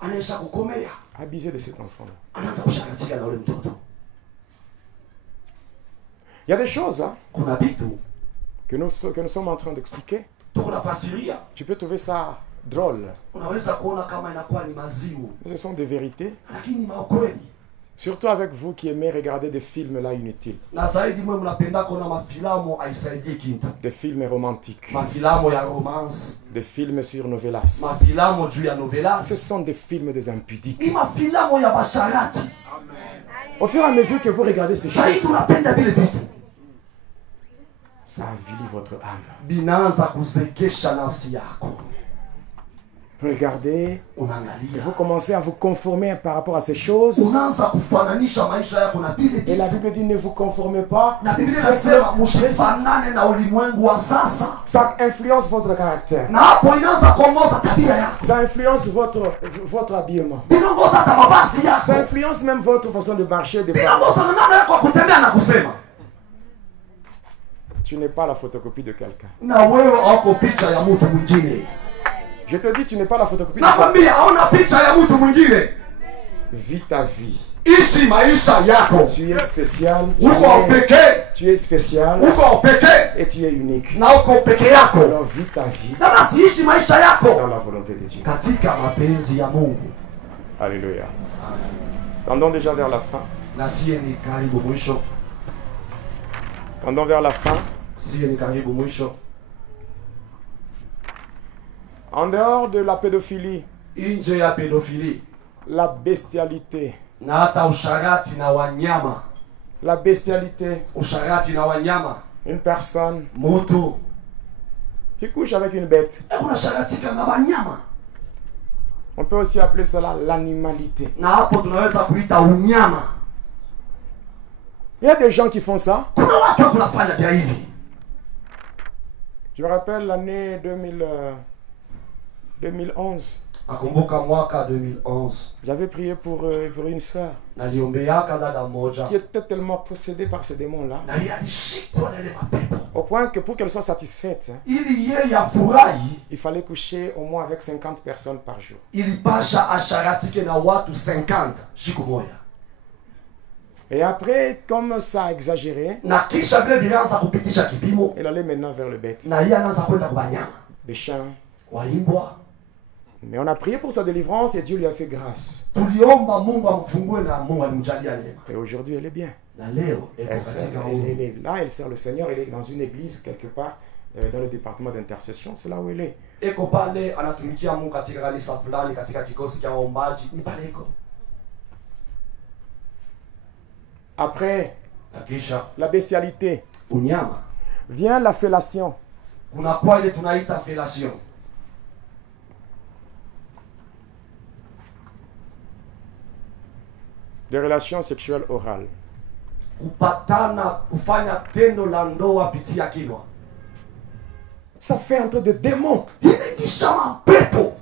anaisha kukomea, abusait de cet enfant-là. anaanza kusharatika na ule mtoto. Il y a des choses hein, Kuna vitu que nous sommes en train d'expliquer. tuko nafasiria, Tu peux trouver ça drôle. unaweza kuona kama inakuwa ni mazimu, Mais ce sont des vérités. lakini ni maukweli. Surtout avec vous qui aimez regarder des films là inutiles. Na zaidi mwe mnapenda kuona mafilamu haisaidii kitu, Des films romantiques. mafilamu ya romance, Des films sur novelas. mafilamu juu ya Ce novelas, sont des films des impudiques. ni mafilamu ya basharati. Au fur et à mesure que vous regardez ces Zaidi choses, unapenda vile vitu, ça avilit votre âme. binaanza kuzekesha nafsi yako. Vous regardez, Unaangalia, vous commencez à vous conformer par rapport à ces choses. unaanza kufananisha maisha yako na vile Et vitu. la Bible dit ne vous conformez pas. Na Biblia inasema msifanane na ulimwengu wa sasa, Ça influence votre caractère. na hapo inaanza kuongoza tabia yako, Ça influence votre habillement. inaongoza hata mavazi Ça yako, influence même votre façon de marcher, de parler. inaongoza na namna yako ya kutembea na kusema. Tu n'es pas la photocopie de quelqu'un. Na wewe hauko picha ya mtu mwingine. Je te dis, tu n'es pas la photocopie de quelqu'un. Nakwambia hauna picha ya mtu mwingine. Vis ta vie. Ishi maisha yako, Tu es spécial. uko pekee, Tu es spécial. uko pekee Et tu es unique. na uko peke yako. Alors vis ta vie Na basi ishi maisha yako dans la volonté de Dieu. katika mapenzi ya Mungu. Alléluia. Tendons déjà vers la fin. Na sie ni karibu mwisho, Tendons vers la fin. sie ni karibu mwisho. En dehors de la pédophilie, Nje ya pedofili la bestialité, na hata usharati na wanyama, la bestialité, usharati na wanyama, une personne mutu qui couche avec une bête. unasharatika na wanyama. On peut aussi appeler cela l'animalité. Na hapo tunaweza kuita unyama. Il y a des gens qui font ça. Kuna watu wanafanya vya hivi. Je me rappelle l'année 2011. Nakumbuka mwaka 2011. J'avais prié pour une sœur Naliombeaka dada moja. qui était tellement possédée par ces démons-là, Na yeye alishikwa na ile mapepo. au point que pour qu'elle soit satisfaite, hein, Ili yeye afurahi, il fallait coucher au moins avec 50 personnes par jour. ilipasha asharatike na watu 50 siku moja. Et après, comme ça a exagéré, Na kisha vile bilianza kupitisha kipimo, elle allait maintenant vers le bête, na yeye anaanza kwenda kwa banyama. les chiens. Waimbwa. Mais on a prié pour sa délivrance et Dieu lui a fait grâce. Tuliomba Mungu amfungue na Mungu alimjalia neema. Et aujourd'hui, elle est bien. Na leo eko Elle, katika elle huru. est là, elle sert le Seigneur, elle est dans une église quelque part, dans le département d'intercession, c'est là où elle est. Eko pale anatumikia Mungu katika kanisa fulani katika kikosi cha waombaji. Ni pale eko. Après Na kisha la bestialité, unyama. vient la fellation. Kuna kwa ile tunaita felation. Des relations sexuelles orales. Kupatana, kufanya tendo la ndoa pitia kinywa. Ça fait entrer des démons. Inaingisha mapepo.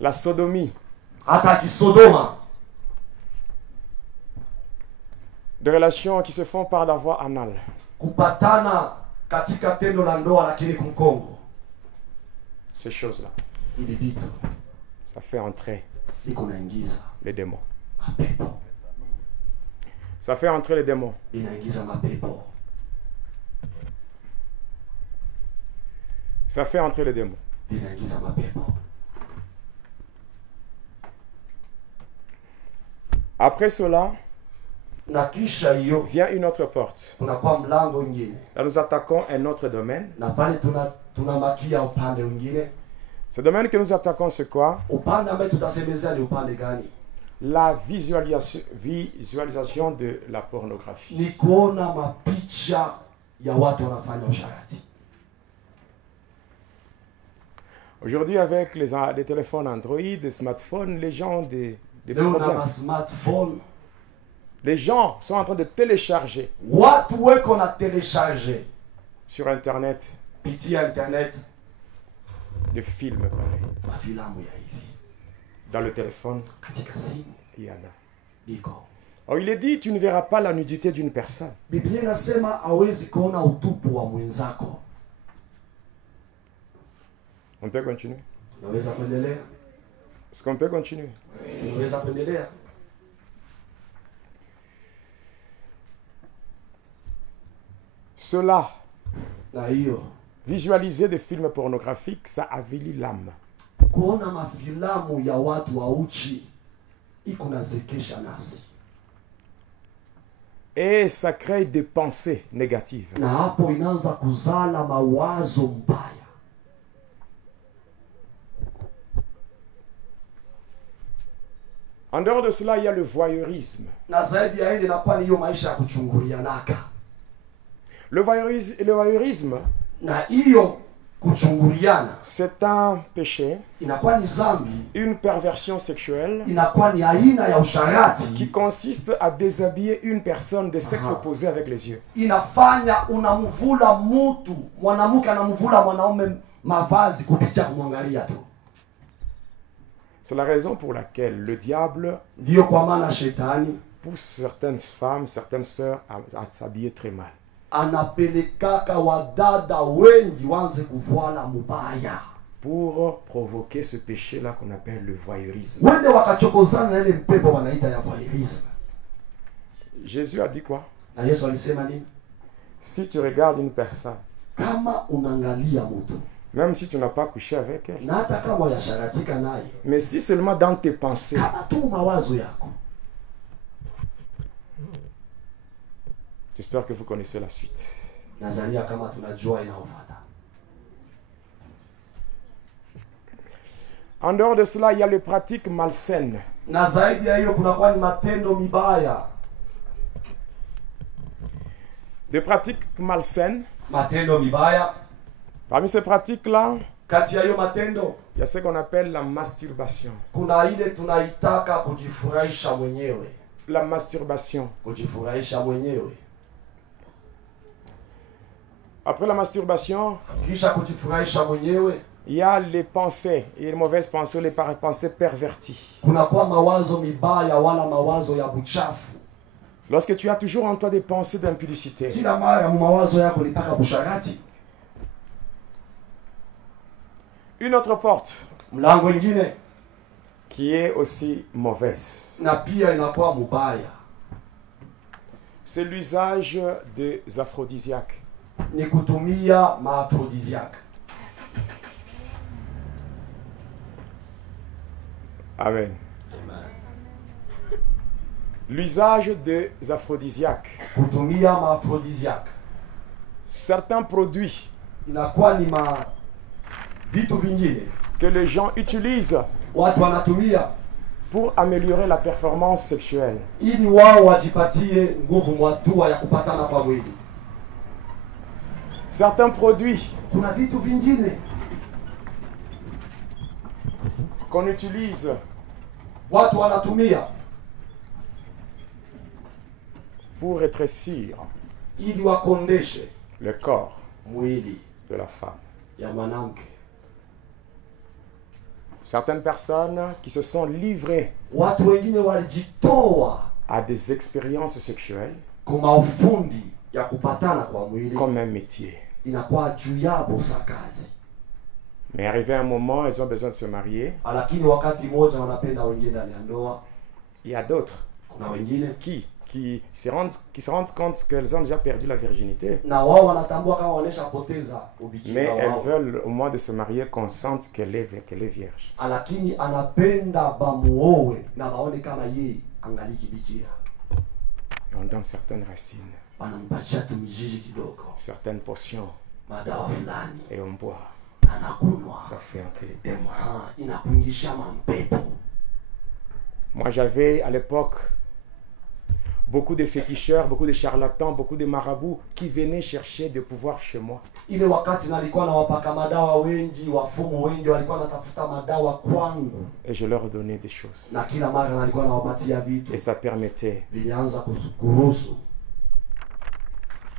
La sodomie. Hata kisodoma. Des relations qui se font par la voie anale. Kupatana katika tendo la ndoa lakini kumkongo. Ces choses-là. Ili vitu Ça fait entrer iko naingiza les démons. mapepo. Ça fait entrer les démons. Inaingiza mapepo. Ça fait entrer les démons. Inaingiza mapepo. Après cela, Na kisha hiyo vient une autre porte. kunakuwa mlango mwingine. Là, nous attaquons un autre domaine. Na pale tunamakia upande mwingine. Ce domaine que nous attaquons, c'est quoi? Upande ambao tutasemezea ni upande gani? La visualisation de la pornographie. Ni kuona mapicha ya watu wanafanya usharati. Aujourd'hui, avec les téléphones Android, les smartphones, les gens ont des Leo na problèmes. ma smartphone Les gens sont en train de télécharger watu weko na telecharge sur Internet pitia internet des films pareils. mafilamu ya hivi Dans le téléphone, katika simu il y en a. iko. Alors, il est dit, tu ne verras pas la nudité d'une personne. Biblia inasema hawezi kuona utupu wa mwenzako. On peut continuer? Unaweza kuendelea? Est-ce qu'on peut continuer? Unaweza kuendelea? Cela, Na hiyo visualiser des films pornographiques, ça avilit l'âme. kuona mafilamu ya watu wa uchi iko nazekesha nafsi. Et ça crée des pensées négatives. Na hapo inaanza kuzala mawazo mbaya. En dehors de cela, il y a le voyeurisme. Na zaidi ya ile inakuwa ni hiyo maisha ya kuchungulianaka. Le voyeurisme, Na hiyo kuchunguliana c'est un péché, inakuwa ni zambi, une perversion sexuelle inakuwa ni aina ya usharati qui consiste à déshabiller une personne de sexe opposé avec les yeux. inafanya unamvula mtu, mwanamke anamvula mwanaume mavazi kupitia kumwangalia tu. C'est la raison pour laquelle le diable Ndio kwa maana shetani pousse certaines femmes, certaines sœurs à s'habiller très mal. anapelekaka wadada wengi wanze kuvala mubaya, Pour provoquer ce péché-là qu'on appelle le voyeurisme. wende wakachokozana na ile mpepo wanaita ya voyeurisme. Jésus a dit quoi? Na Yesu alisema nini? Si tu regardes une personne, Kama unaangalia mtu même si tu n'as pas couché avec elle, na hata kama yasharatika naye, mais si seulement dans tes pensées, kama tu mawazo yako. j'espère que vous connaissez la suite. Nazania kama tunajua inaofuata. En dehors de cela, il y a les pratiques malsaines. Na zaidi ya hiyo kunakuwa ni matendo mibaya. Des pratiques malsaines. Matendo mibaya. Parmi ces pratiques-là, Kati ya hiyo matendo il y a ce qu'on appelle la masturbation. kuna ile tunaitaka kujifurahisha mwenyewe. La masturbation. Kujifurahisha mwenyewe. Après la masturbation, Kisha kujifurahisha mwenyewe il y a les pensées, il y a les mauvaises pensées, les pensées perverties. kunakuwa mawazo mibaya wala mawazo ya buchafu. Lorsque tu as toujours en toi des pensées d'impudicité, Kila mara mawazo yako ni paka busharati. une autre porte Mlango ingine qui est aussi mauvaise, na pia inakuwa mubaya c'est l'usage des aphrodisiaques. ni kutumia maafrodisiaque. Amen. L'usage des aphrodisiaques. Kutumia maafrodisiaque Certains produits inakuwa ni vitu vingine que les gens utilisent watu wanatumia pour améliorer la performance sexuelle. ili wao wajipatie nguvu mwatua ya kupatana kwa mwili. Certains produits Kuna vitu vingine qu'on utilise watu wanatumia pour rétrécir ili wakondeshe le corps mwili de la femme. ya mwanamke. Certaines personnes qui se sont livrées Watu wengine walijitoa à des expériences sexuelles kwa ufundi ya kupatana kwa mwili, comme un métier. inakuwa juu yabo sa kazi. Mais arrivé un moment, elles ont besoin de se marier. Lakini wakati mmoja wanapenda wengine ndani ya ndoa. Il y a d'autres Kuna wengine qui se rendent compte qu'elles ont déjà perdu la virginité. na wao wanatambua kama wanashapoteza ubikira Mais elles wao, veulent au moment de se marier qu'on sente qu'elle est vierge. lakini anapenda bamuowe na baone kama yeye angaliki bikira. On donne certaines racines, Wanampatia tumijiji kidogo, certaines potions madawa fulani, et on boit. anakunywa, Ça fait entrer les démons. inakuingisha mampepo. Moi j'avais à l'époque beaucoup de féticheurs, beaucoup de charlatans, beaucoup de marabouts qui venaient chercher des pouvoirs chez moi. Ile wakati nalikuwa na wapaka madawa wengi, wafumu wengi walikuwa natafuta madawa kwangu, Et je leur donnais des choses. na kila mara nalikuwa nawapatia vitu Et ça permettait vilianza kuruhusu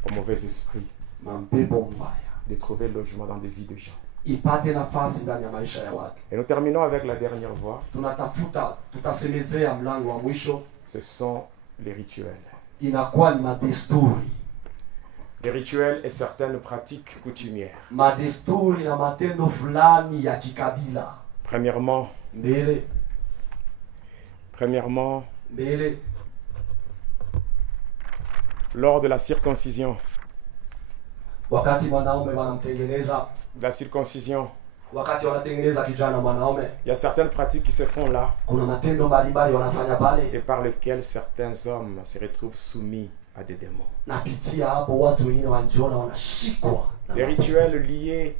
aux mauvais esprits mampepo mbaya de trouver logement dans des vies de gens. ipate nafasi ndani ya maisha ya watu. Et nous terminons avec la dernière voie. Tutasemezea mlango wa mwisho, Ce sont les rituels. inakuwa ni madesturi. Les rituels et certaines pratiques coutumières. Madesturi na matendo fulani ya kikabila. Premièrement, lors de la circoncision. Wakati mwanaume wanamtengeneza, La circoncision, wakati wanatengeneza kijana mwanaume, il y a certaines pratiques qui se font là kuna matendo mbalimbali wanafanya pale, et par lesquelles certains hommes se retrouvent soumis à des démons. napitia hapo watu wengine wanajiona wanashikwa. Des rituels liés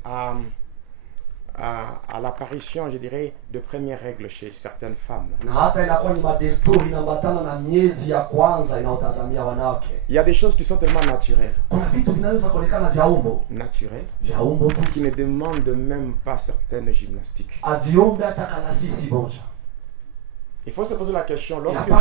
à l'apparition, je dirais, de premières règles chez certaines femmes. Na hata inakuwa ni madesturi inaambatana na miezi ya kwanza inaotazamia wanawake. Il y a des choses qui sont tellement naturelles. Kuna vitu vinaweza kuonekana vya umbo, Qui ne demandent même pas certaines gymnastiques. aviombe hata kala sisi moja. Il faut se poser la question, lorsque tu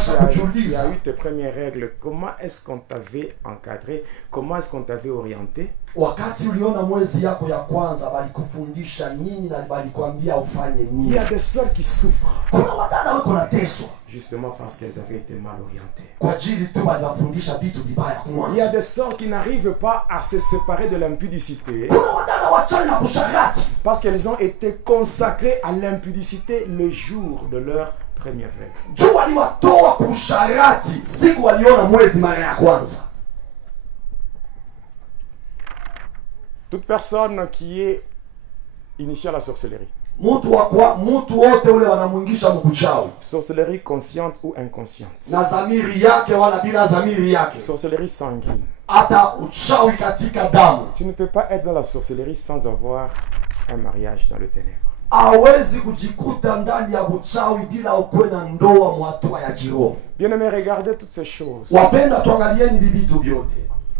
as eu tes premières règles, comment est-ce qu'on t'avait encadré? Comment est-ce qu'on t'avait orienté? Wakati uliona mwezi yako ya kwanza balikufundisha nini na balikwambia ufanye nini? Il y a des sœurs qui souffrent. Kuna wadada wako nateswa Justement parce qu'elles avaient été mal orientées. kwa ajili tu baliwafundisha vitu vibaya Il y a kwanza. des sœurs qui n'arrivent pas à se séparer de l'impudicité Kuna wadada wachana na busharati parce qu'elles ont été consacrées à l'impudicité le jour de leur première règle. juu waliwatoa kusharati siku waliona mwezi mara ya kwanza. Toute personne qui est initiée à la sorcellerie, Mtu wote ule wanamuingisha mkuchawi sorcellerie consciente ou inconsciente, na zamiri yake wala bila zamiri yake, sorcellerie sanguine. hata uchawi katika damu. Tu ne peux pas être dans la sorcellerie sans avoir un mariage dans le ténèbre. hawezi kujikuta ndani ya uchawi bila ukuwe na ndoa mwatua ya kiroho. Bien-aimés, regardez toutes ces choses. Wapenda, tuangalieni vitu vyote.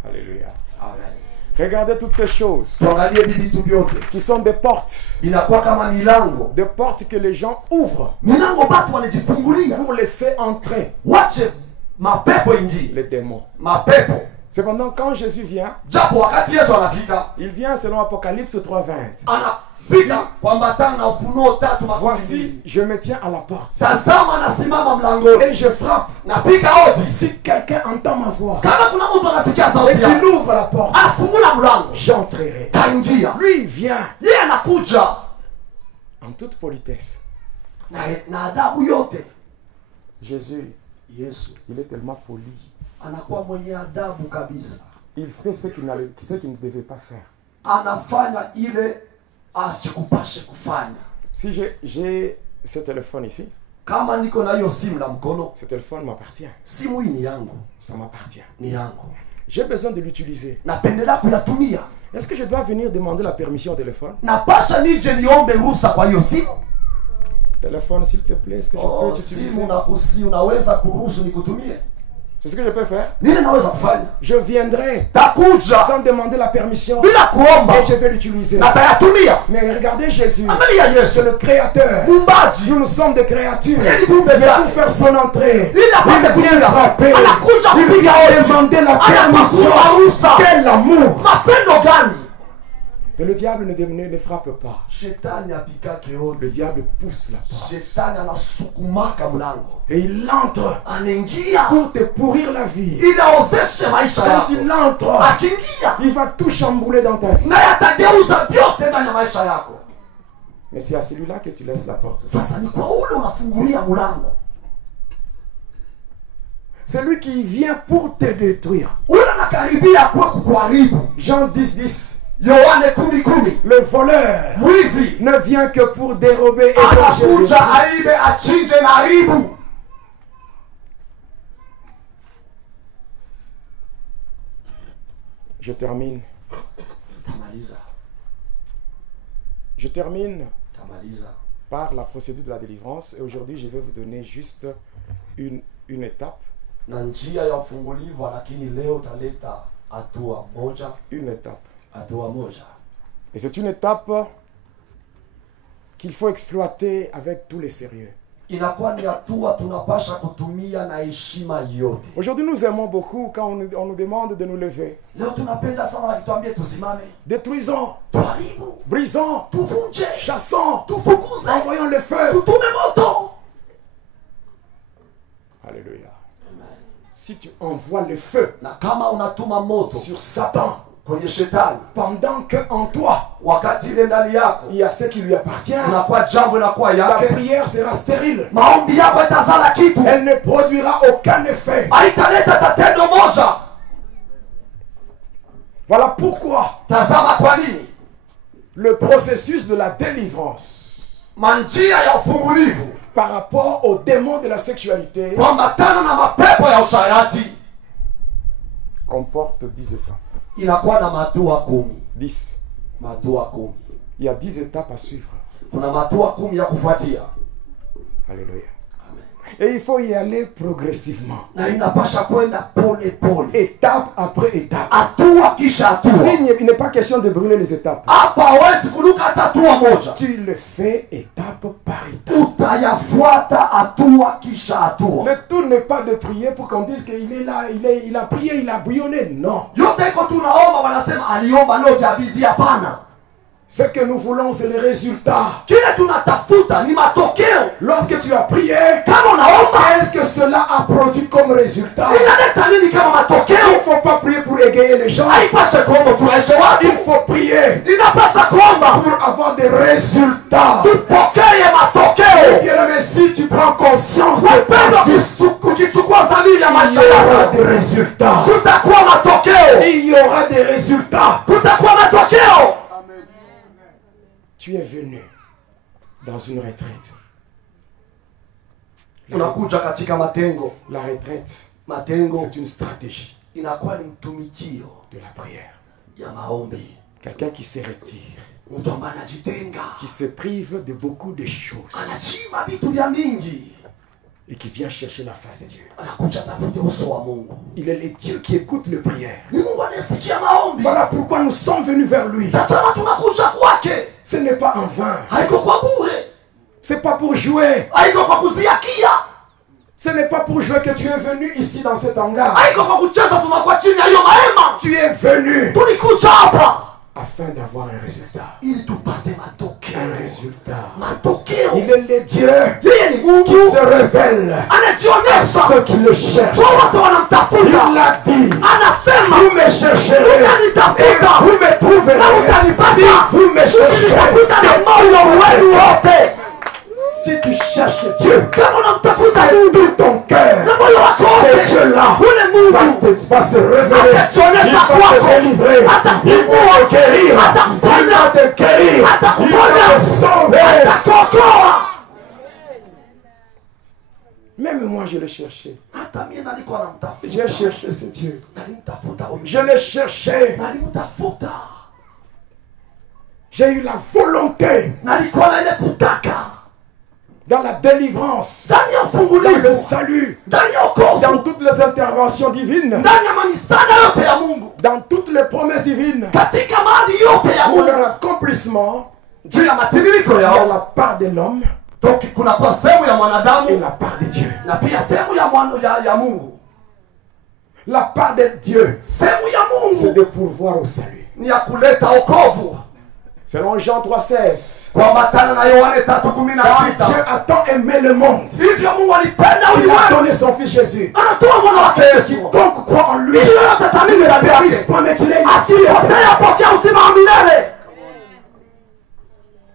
Alléluia. Amen. Regardez toutes ces choses Tuangalie vitu vyote. qui sont des portes. Inakuwa kama milango. Des portes que les gens ouvrent Milango batu wanajifungulia. pour laisser entrer Wache mapepo ingie. les démons. Mapepo. Cependant, quand Jésus vient, Japo wakati Yesu anafika, il vient selon Apocalypse 3:20. anafika kuambatana na Ufunuo 3:20. Voici, je me tiens à la porte Tazama anasimama mlangoni. et je frappe. Napika hodi. Si quelqu'un entend ma voix Kama kuna mtu anasikia et sauti qu'il yangu, ouvre la porte, afungula mlango, j'entrerai. taingia. Lui, il vient Yeye anakuja en toute politesse. na adabu yote. Jésus, Yesu il est tellement poli. anakuwa mwenye adabu kabisa. Il fait ce qu'il ne devait pas faire. Anafanya ile asikupashe kufanya. Si j'ai ce téléphone ici, Kama niko na hiyo simu la mkono, ce téléphone m'appartient. simu hii ni yangu, Ça m'appartient. ni yangu. J'ai besoin de l'utiliser. Napendelea kuyatumia. Est-ce que je dois venir demander la permission au téléphone? Napasha nije niombe ruhusa kwa hiyo simu. Téléphone, s'il te plaît, est-ce que je peux t'utiliser? Simu na unaweza kuruhusu nikutumie? C'est ce que je peux faire. Nini naweza kufanya? Je viendrai Takuja sans demander la permission bila kuomba et je vais l'utiliser. na tayatumia. Mais regardez Jésus, Angalia Yesu, c'est le créateur. Muumbaji. Nous sommes des créatures. Sisi ni viumbe Mais vyake. pour faire son entrée, Ili apate il vient kuingia. frapper. Anakuja Il kupiga vient hodi. demander la permission. Anakupa ruhusa. Quel amour! Mapendo gani? Mais le diable ne frappe pas. Shetani apikake hodi. Le diable pousse la porte. Shetani anasukumaka mlango. Et il entre Anaingia pour te pourrir la vie. ili aozeshe maisha Quand yako. il entre, Akiingia il va tout chambouler dans ta vie. na yatageuza vyote ndani ya maisha yako. Mais c'est à celui-là que tu laisses la porte. Sasa ni kwa ule unafungulia mlango. Celui qui vient pour te détruire. Ule anakaribia kwa kukuharibu. Jean 10:10. Yohane 10:10. Le voleur Mwizi ne vient que pour dérober et égorger. anakuja aibe, achinje na haribu. Je termine. Tamaliza. Je termine Tamaliza. par la procédure de la délivrance. Et aujourd'hui, je vais vous donner juste une étape. Na njia ya ufungulivu, lakini leo taleta hatua moja. Une étape. Hatua moja. Et c'est une étape qu'il faut exploiter avec tous les sérieux. Inakuwa ni hatua tunapasha kutumia na heshima yote. Aujourd'hui, nous aimons beaucoup quand on nous demande de nous lever. Leo tunapenda sana wakituambia tusimame. Détruisons, Tuharibu, brisons, tuvunje, chassons, tufukuze, envoyons le feu. tutume moto. Alléluia. Si tu envoies le feu Na kama unatuma moto sur Satan, kwenye shetani, pendant que en toi, wakati ile ndani yako il y a ce qui lui appartient, unakuwa jambo inakuwa ta yake, prière sera stérile. maombi yako itazala kitu, Elle ne produira aucun effet. haitaleta tatendo moja. Voilà pourquoi Tazama kwa nini le processus de la délivrance manjia ya ufungulivu par rapport aux démons de la sexualité kuambatana na mapepo ya usharati comporte 10 étapes. inakuwa na matua 10. 10. Matua 10. Il y a 10 étapes à suivre. Kuna matua 10 ya kufuatia. Alléluia. Amen. Et il faut y aller progressivement. Na inapasha kwenda pole pole, Étape après étape. hatua kisha hatua. Ici, il n'est pas question de brûler les étapes. Hapa hawezi kuruka hata hatua moja. Tu le fais étape par étape. Utayafuata hatua kisha hatua. Le tout n'est pas de prier pour qu'on dise qu'il est là, il a prié, il a bouillonné. Non. Yote iko tunaomba, wanasema aliomba leo jabidi. Hapana, Ce que nous voulons, c'est les résultats. kile tunatafuta ni matokeo. Lorsque tu as prié, Kama unaomba, qu'est-ce que cela a produit comme résultat? inaleta nini kama Il matokeo? ne faut pas prier pour égayer les gens. Haipashe kuomba furahishe Il watu, faut prier inapasha kuomba pour avoir des résultats. tupokee matokeo. Bien, mais si tu prends conscience de Wapendwa, ta vie, ukichukua dhamiri ya il maisha y aura yako, des résultats. kutakuwa matokeo, Il y aura des résultats. kutakuwa matokeo. Tu es venu dans une retraite. Unakuja katika matengo. La retraite, Matengo c'est une stratégie inakuwa ni mtumikio de la prière. ya maombi. Quelqu'un qui se retire. mtu ambaye anajitenga, qui se prive de beaucoup de choses anachima vitu vya mingi, et qui vient chercher la face de Dieu. anakuja tafute uso wa Mungu. Il est le Dieu qui écoute les prières. Ni Mungu anasikia maombi. Voilà pourquoi nous sommes venus vers lui. Tazama tunakuja kwake. Ce n'est pas en vain. Haiko kwa bure. C'est pas pour jouer. Haiko kwa kuziakia. Ce n'est pas pour jouer que tu es venu ici dans cet hangar. Haiko kwa kucheza tunakuwa chini ya hiyo mahema. Tu es venu Tulikuja hapa afin d'avoir un résultat. ili tupate matokeo. Un résultat. Matokeo. Il est le Dieu Yeye ni Mungu qui se révèle à anajionyesha ceux qui le cherchent. kwa watu wanamtafuta. Il l'a dit. Anasema Vous me chercherez et utanitafuta vous me trouverez na utanipata. si vous me cherchez Utanitafuta na moyo wenu wote. Si tu cherches Dieu Kama unamtafuta de ton cœur, na moyo wako ce wote, Dieu-là ule Mungu va se révéler. Il va te délivrer. Il va te guérir. Il va te guérir. Il va te sauver. atakuokoa. Même moi, je l'ai cherché. Hata mimi nalikuwa namtafuta. J'ai cherché ce Dieu. Nalimtafuta huyu. Je l'ai cherché. Nalimtafuta. J'ai eu la volonté Nalikuwa na ile kutaka. dans la délivrance, Ndani ya dans le ufungulivu. salut, Ndani ya wokovu. dans toutes les interventions divines, Ndani ya mamisada yote ya Mungu. dans toutes les promesses divines, Katika mahali yote ya pour Mungu. leur accomplissement, Juu ya matimiliko il y a yao. la part de l'homme Toki kuna kwa sehemu ya et mwanadamu la part de Dieu. na pia sehemu ya Mungu. La part de Dieu, Sehemu ya c'est Mungu de pourvoir au salut. ni ya kuleta wokovu. Selon Jean 3,16, Kuambatana na Yohane car 3:16. Dieu a tant aimé le monde, Hivyo Mungu alipenda il a ulimwengu. donné son fils Jésus. Anatoa mwana wake Yesu. Quiconque croit en lui, Ili yoyote atamini ndani yake. mais qu'il ait une Asipotee apokee uzima wa milele.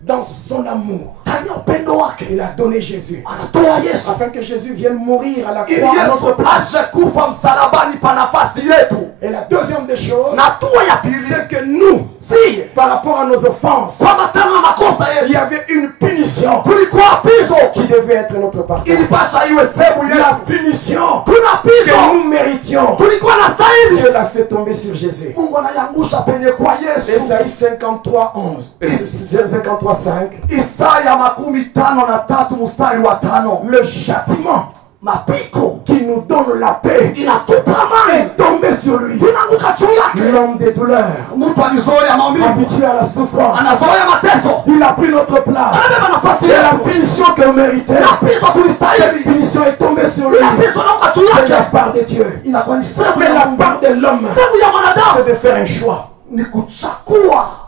dans son amour, Ndani ya upendo wake il a donné Jésus. anatoa Yesu. Afin que Jésus vienne mourir à la Ili croix à notre Yesu place. aje kufa msalabani pa nafasi yetu. Et la deuxième des choses, Na hatua ya pili c'est que nous, si par rapport à nos offenses, kuambatana na makosa il y yetu. avait une punition Kulikuwa pizo qui devait être notre partage. ilipasha iwe sehemu La yetu. punition Kuna que pizo nous méritions, tulikuwa na stahili. Dieu l'a fait tomber sur Jésus. Mungu anayangusha penye kwa Yesu. Esaïe 53:11. 53:5. Isaya 53:5. Le châtiment Mapiko qui nous donne la paix inatupa amani. est tombé sur lui. Inaanguka juu yake. L'homme des douleurs, Mtu alizoea maumivu, habitué à la souffrance, anazoea mateso, il a pris notre place. anabeba nafasi Et la yetu. punition que nous méritions, Na pizo cette tulistahili. punition est tombée sur lui. Ina pizo inaanguka juu C'est la yake. part de Dieu. Inakuwa ni sehemu Mais ya la Mungu. part de l'homme, Sehemu ya mwanadamu c'est de faire un choix. ni kuchakua.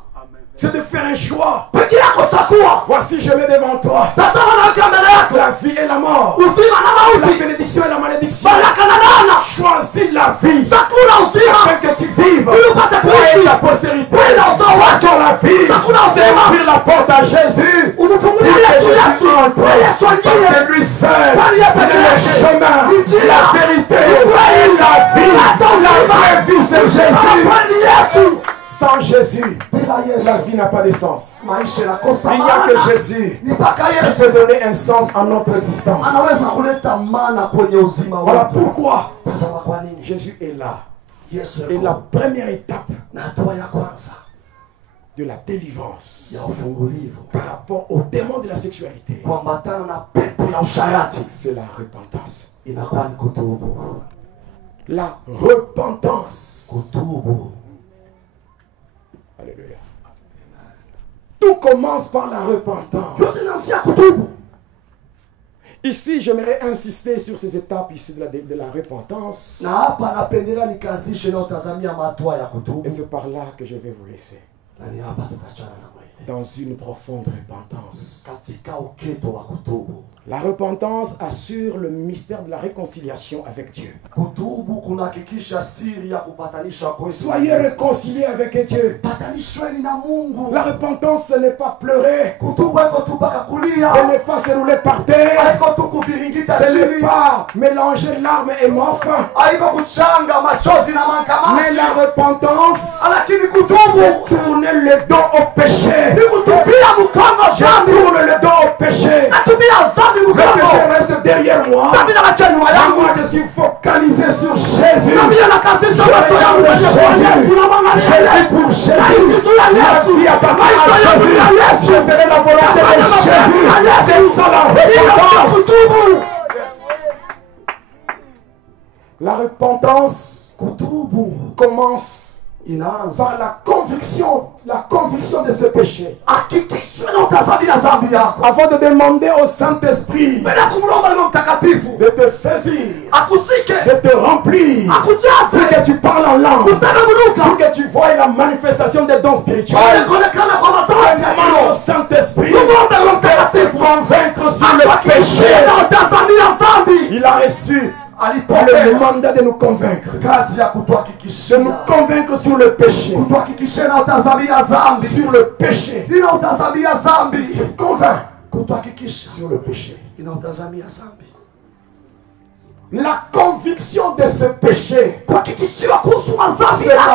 C'est de faire un choix. Peke yako chakua. Voici, je mets devant toi Tazama naweka mbele yako la vie et la mort, uzima na la mauti, bénédiction et la malédiction. baraka na laana. Choisis la vie Chakula uzima afin que tu vives ili upate et kuishi. ta postérité. Kwenda uzao wake. Sur la vie, Chakula c'est uzima. ouvrir la porte à Jésus. Umfungulie Pour que Yesu, Jésus Yesu. entre. Yesu Parce aingie. que lui seul Kwani yeye peke est le yake. chemin, Njia. la vérité, Ukweli. la vie. Hata uzima. La vraie vie, c'est Jésus. Hapa ni Yesu. Sans Jésus, Bila Yesu la vie n'a pas de sens. maisha yanakosa Il n'y a que maana. Jésus Ni mpaka qui Yesu peut donner un sens à notre existence. anaweza kuleta maana kwenye uzima Voilà wetu. pourquoi Tazama kwa nini Jésus est là. Yesu Et yuko la première étape na hatua ya kwanza de la délivrance ya ufungulivu par rapport au démon de la sexualité, kuambatana na pepo ya usharati c'est la repentance. inakuwa ni kutubu. La repentance. Kutubu. Alléluia. Tout commence par la repentance. Yote inaanzia kutubu. Ici, j'aimerais insister sur ces étapes ici de la repentance. Na hapa napendelea nikazishe na utazamia matua ya kutubu. Et c'est par là que je vais vous laisser. Na ni hapa tutachana na mwele. Dans une profonde repentance. Katika uketo wa kutubu. La repentance assure le mystère de la réconciliation avec Dieu. Kutubu kunahakikisha siri ya kupatanisha kwetu. Soyez réconciliés avec Dieu. Patanishweni na Mungu. La repentance, ce n'est pas pleurer. Kutubu haiko tu mpaka kulia. Ce n'est pas se rouler par terre. Haiko tu kuviringita Ce n'est chini. pas mélanger larmes et mof. Haiko kuchanga machozi na Mais makamasi. la repentance, Lakini kutubu c'est tourner le dos au péché. ni kutupia mkono dhambi. Tourne le dos au péché. Natumia dhambi Le mkono. péché reste derrière moi. Dhambi na macho nyuma Et yangu. moi, je suis focalisé sur Jésus. Na mimi nakazisha macho yangu kwenye kwa Yesu na mwangalia Je vis Yesu. pour Na Jésus. hizi juu ya Ma Yesu. vie appartient Maisha à yangu dans la repentance. La repentance commence par la conviction de ce péché. Avant de demander au Saint-Esprit de te saisir, de te remplir, pour que tu parles en langue, pour que tu voies la manifestation des dons spirituels. Demande au Saint-Esprit de te convaincre sur le péché. Il a reçu le mandat de nous convaincre, de nous convaincre sur le péché, sur le péché, convainc sur le péché. La conviction de ce péché, c'est la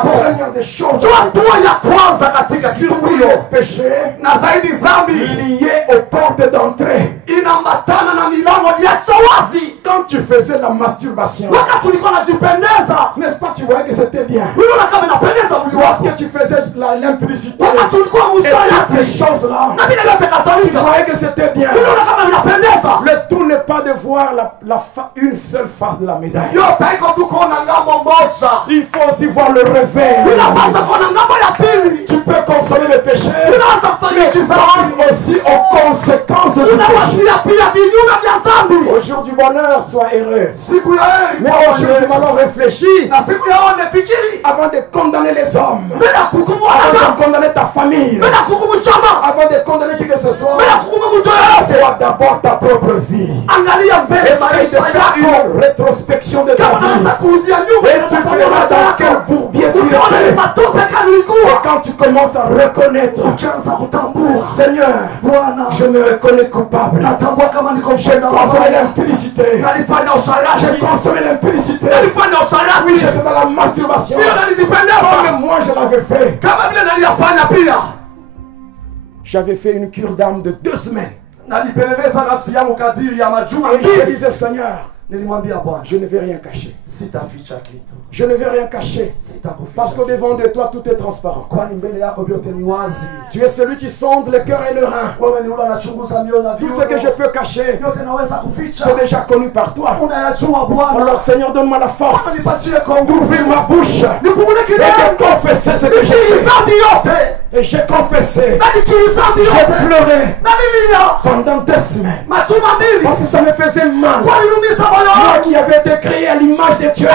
première des choses. Surtout le péché lié aux portes d'entrée. Quand tu faisais la masturbation, n'est-ce pas, tu voyais que c'était bien. Lorsque tu faisais l'impudicité et toutes ces choses-là, tu voyais que c'était bien. Le tout n'est pas de voir une seule face de la médaille. Il faut aussi voir le revers. Tu peux consommer le péché, mais tu penses aussi aux conséquences du péché. Au jour du bonheur, sois heureux. Mais au jour du malheur, réfléchis avant de condamner les hommes, avant de condamner ta famille, avant de condamner qui que ce soit. Fais d'abord ta propre vie. Essaye de faire une rétrospection de ta vie. Et tu verras dans quel bourbier tu étais. Et quand tu commences à reconnaître, Seigneur, je me reconnais coupable. J'ai consommé l'impudicité. J'ai consommé l'impudicité. Oui, j'étais dans la masturbation. Comme moi je l'avais fait. J'avais fait une cure d'âme de 2 semaines. Et je disais, Seigneur, je ne vais rien cacher. Je ne vais rien cacher. Parce qu'au devant de toi, tout est transparent. Tu es celui qui sonde le cœur et le rein. Tout ce que je peux cacher, c'est déjà connu par toi. Alors Seigneur, donne-moi la force d'ouvrir ma bouche et de confesser ce que j'ai fait. Et j'ai confessé. J'ai pleuré pendant 2 semaines. Parce que ça me faisait mal. Moi qui avais été créé à l'image de Dieu.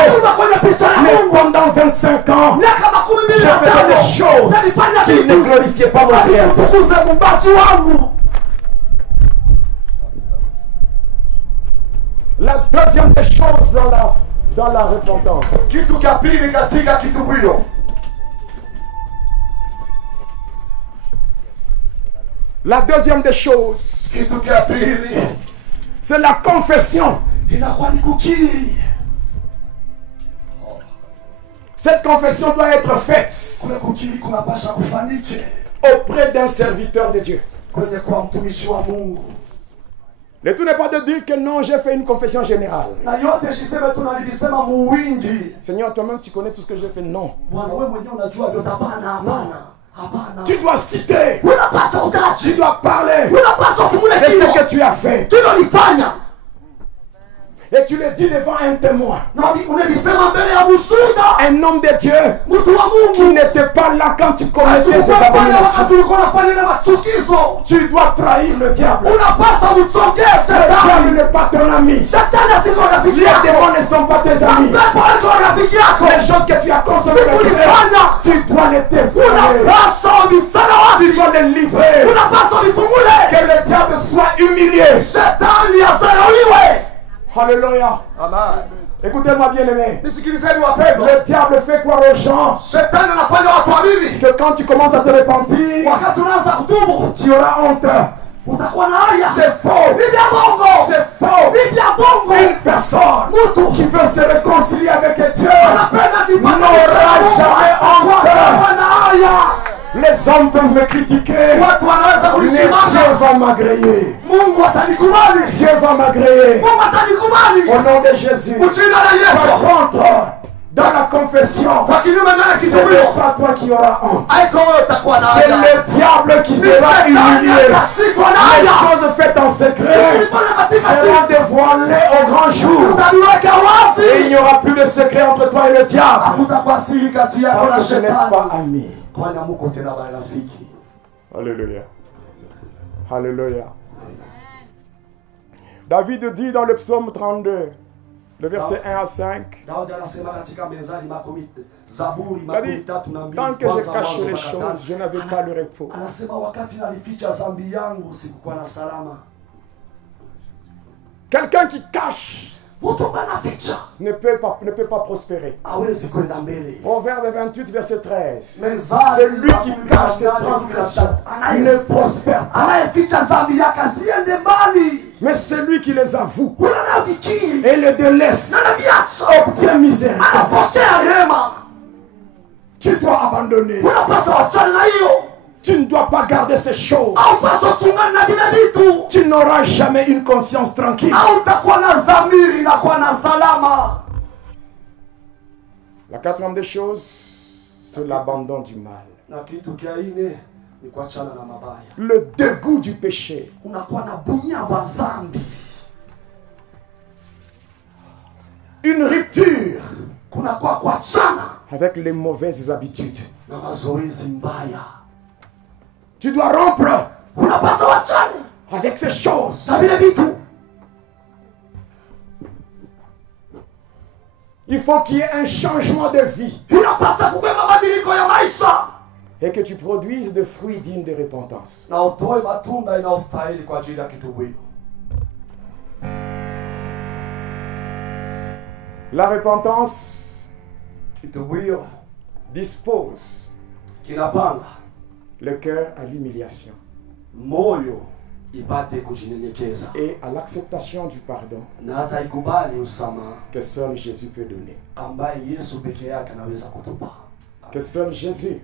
Mais pendant 25 ans, je faisais des choses qui ne glorifiaient pas mon Créateur. La deuxième des choses dans la repentance, la deuxième des choses, c'est la confession. Cette confession doit être faite auprès d'un serviteur de Dieu. Le tout n'est pas de dire que non, j'ai fait une confession générale. Seigneur, toi-même tu connais tout ce que j'ai fait. Non. Tu dois citer. Tu dois parler de ce que tu as fait. Et tu le dis devant un témoin. Un homme de Dieu qui n'était pas là quand tu commettais ces abominations. Tu dois trahir le diable. Le diable n'est pas ton ami. Les démons ne sont pas tes amis. Les choses que tu as consommées, tu dois les dévoiler. Tu dois les livrer. Que le diable soit humilié. Alléluia. Amen. Écoutez-moi bien aimé. Le diable fait croire aux gens que quand tu commences à te repentir, tu auras honte. C'est faux. C'est faux. Une personne qui veut se réconcilier avec Dieu n'aura jamais honte. Les hommes peuvent me critiquer, mais Dieu va m'agréer. Dieu va m'agréer. Au nom de Jésus. Par contre, dans la confession, ce n'est pas toi qui auras honte. C'est le diable qui sera humilié. Les choses faites en secret sera dévoilé au grand jour. Et il n'y aura plus de secret entre toi et le diable. Parce que je n'ai pas ami. Alléluia. Alléluia. David dit dans le psaume 32, le verset 1 à 5, il a dit, tant que je cache les choses, je n'avais pas le repos. Quelqu'un qui cache ne peut pas prospérer. Proverbe 28, verset 13. Celui qui cache ses transgressions ne prospère pas. Mais celui qui les avoue et les délaisse obtient miséricorde. Tu dois abandonner. Tu ne dois pas garder ces choses. Tu n'auras jamais une conscience tranquille. La quatrième des choses, c'est l'abandon du mal. Le dégoût du péché. Une rupture avec les mauvaises habitudes. Tu dois rompre avec ces choses. Il faut qu'il y ait un changement de vie. Et que tu produises des fruits dignes de repentance. La repentance dispose le cœur à l'humiliation et à l'acceptation du pardon que seul Jésus peut donner. Que seul Jésus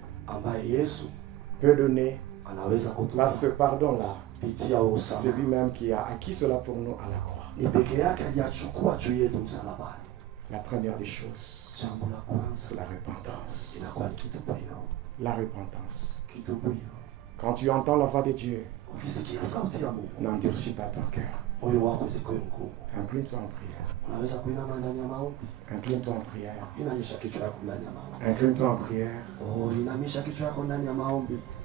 peut donner. Parce que ce pardon-là, c'est lui-même qui a acquis cela pour nous à la croix. La première des choses, c'est la repentance. La repentance. Quand tu entends la voix de Dieu, n'endurcis pas ton cœur. Incline-toi en prière. Incline-toi en prière. Incline-toi en prière.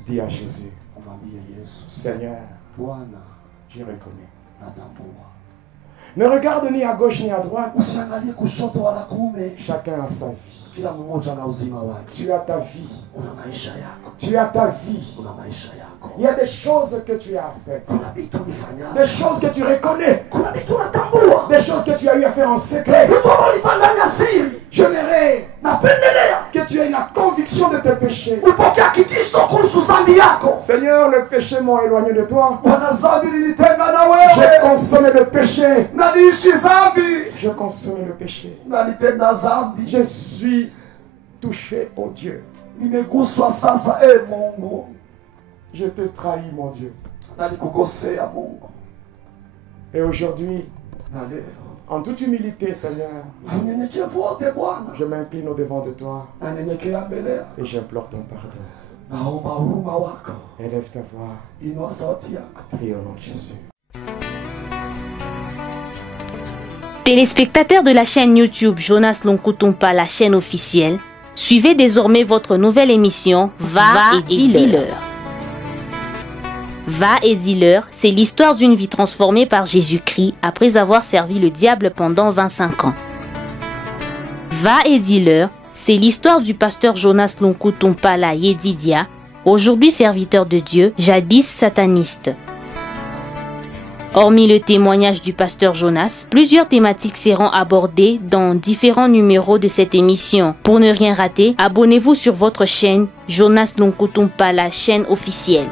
Dis à Jésus, Seigneur, je reconnais. Ne regarde ni à gauche ni à droite. Chacun a sa vie. Tu as ta vie. Tu as ta vie. Il y a des choses que tu as faites. Des choses que tu reconnais. Des choses que tu as eu à faire en secret. J'aimerais que tu aies la conviction de tes péchés. Seigneur, le péché m'a éloigné de toi. J'ai consommé le péché. Je consomme le péché. Je suis touché, oh Dieu. Je t'ai trahi, mon Dieu. Et aujourd'hui, en toute humilité, Seigneur, je m'incline au-devant de toi et j'implore ton pardon. Élève ta voix. Prie au nom de Jésus. Téléspectateurs de la chaîne YouTube Jonas Lonkutumpa, la chaîne officielle, suivez désormais votre nouvelle émission Va et dis-leur. Va et dis-leur, c'est l'histoire d'une vie transformée par Jésus-Christ après avoir servi le diable pendant 25 ans. Va et dis-leur, c'est l'histoire du pasteur Jonas Lonkutumpa la Yedidia, aujourd'hui serviteur de Dieu, jadis sataniste. Hormis le témoignage du pasteur Jonas, plusieurs thématiques seront abordées dans différents numéros de cette émission. Pour ne rien rater, abonnez-vous sur votre chaîne Jonas Lonkutumpa, la chaîne officielle.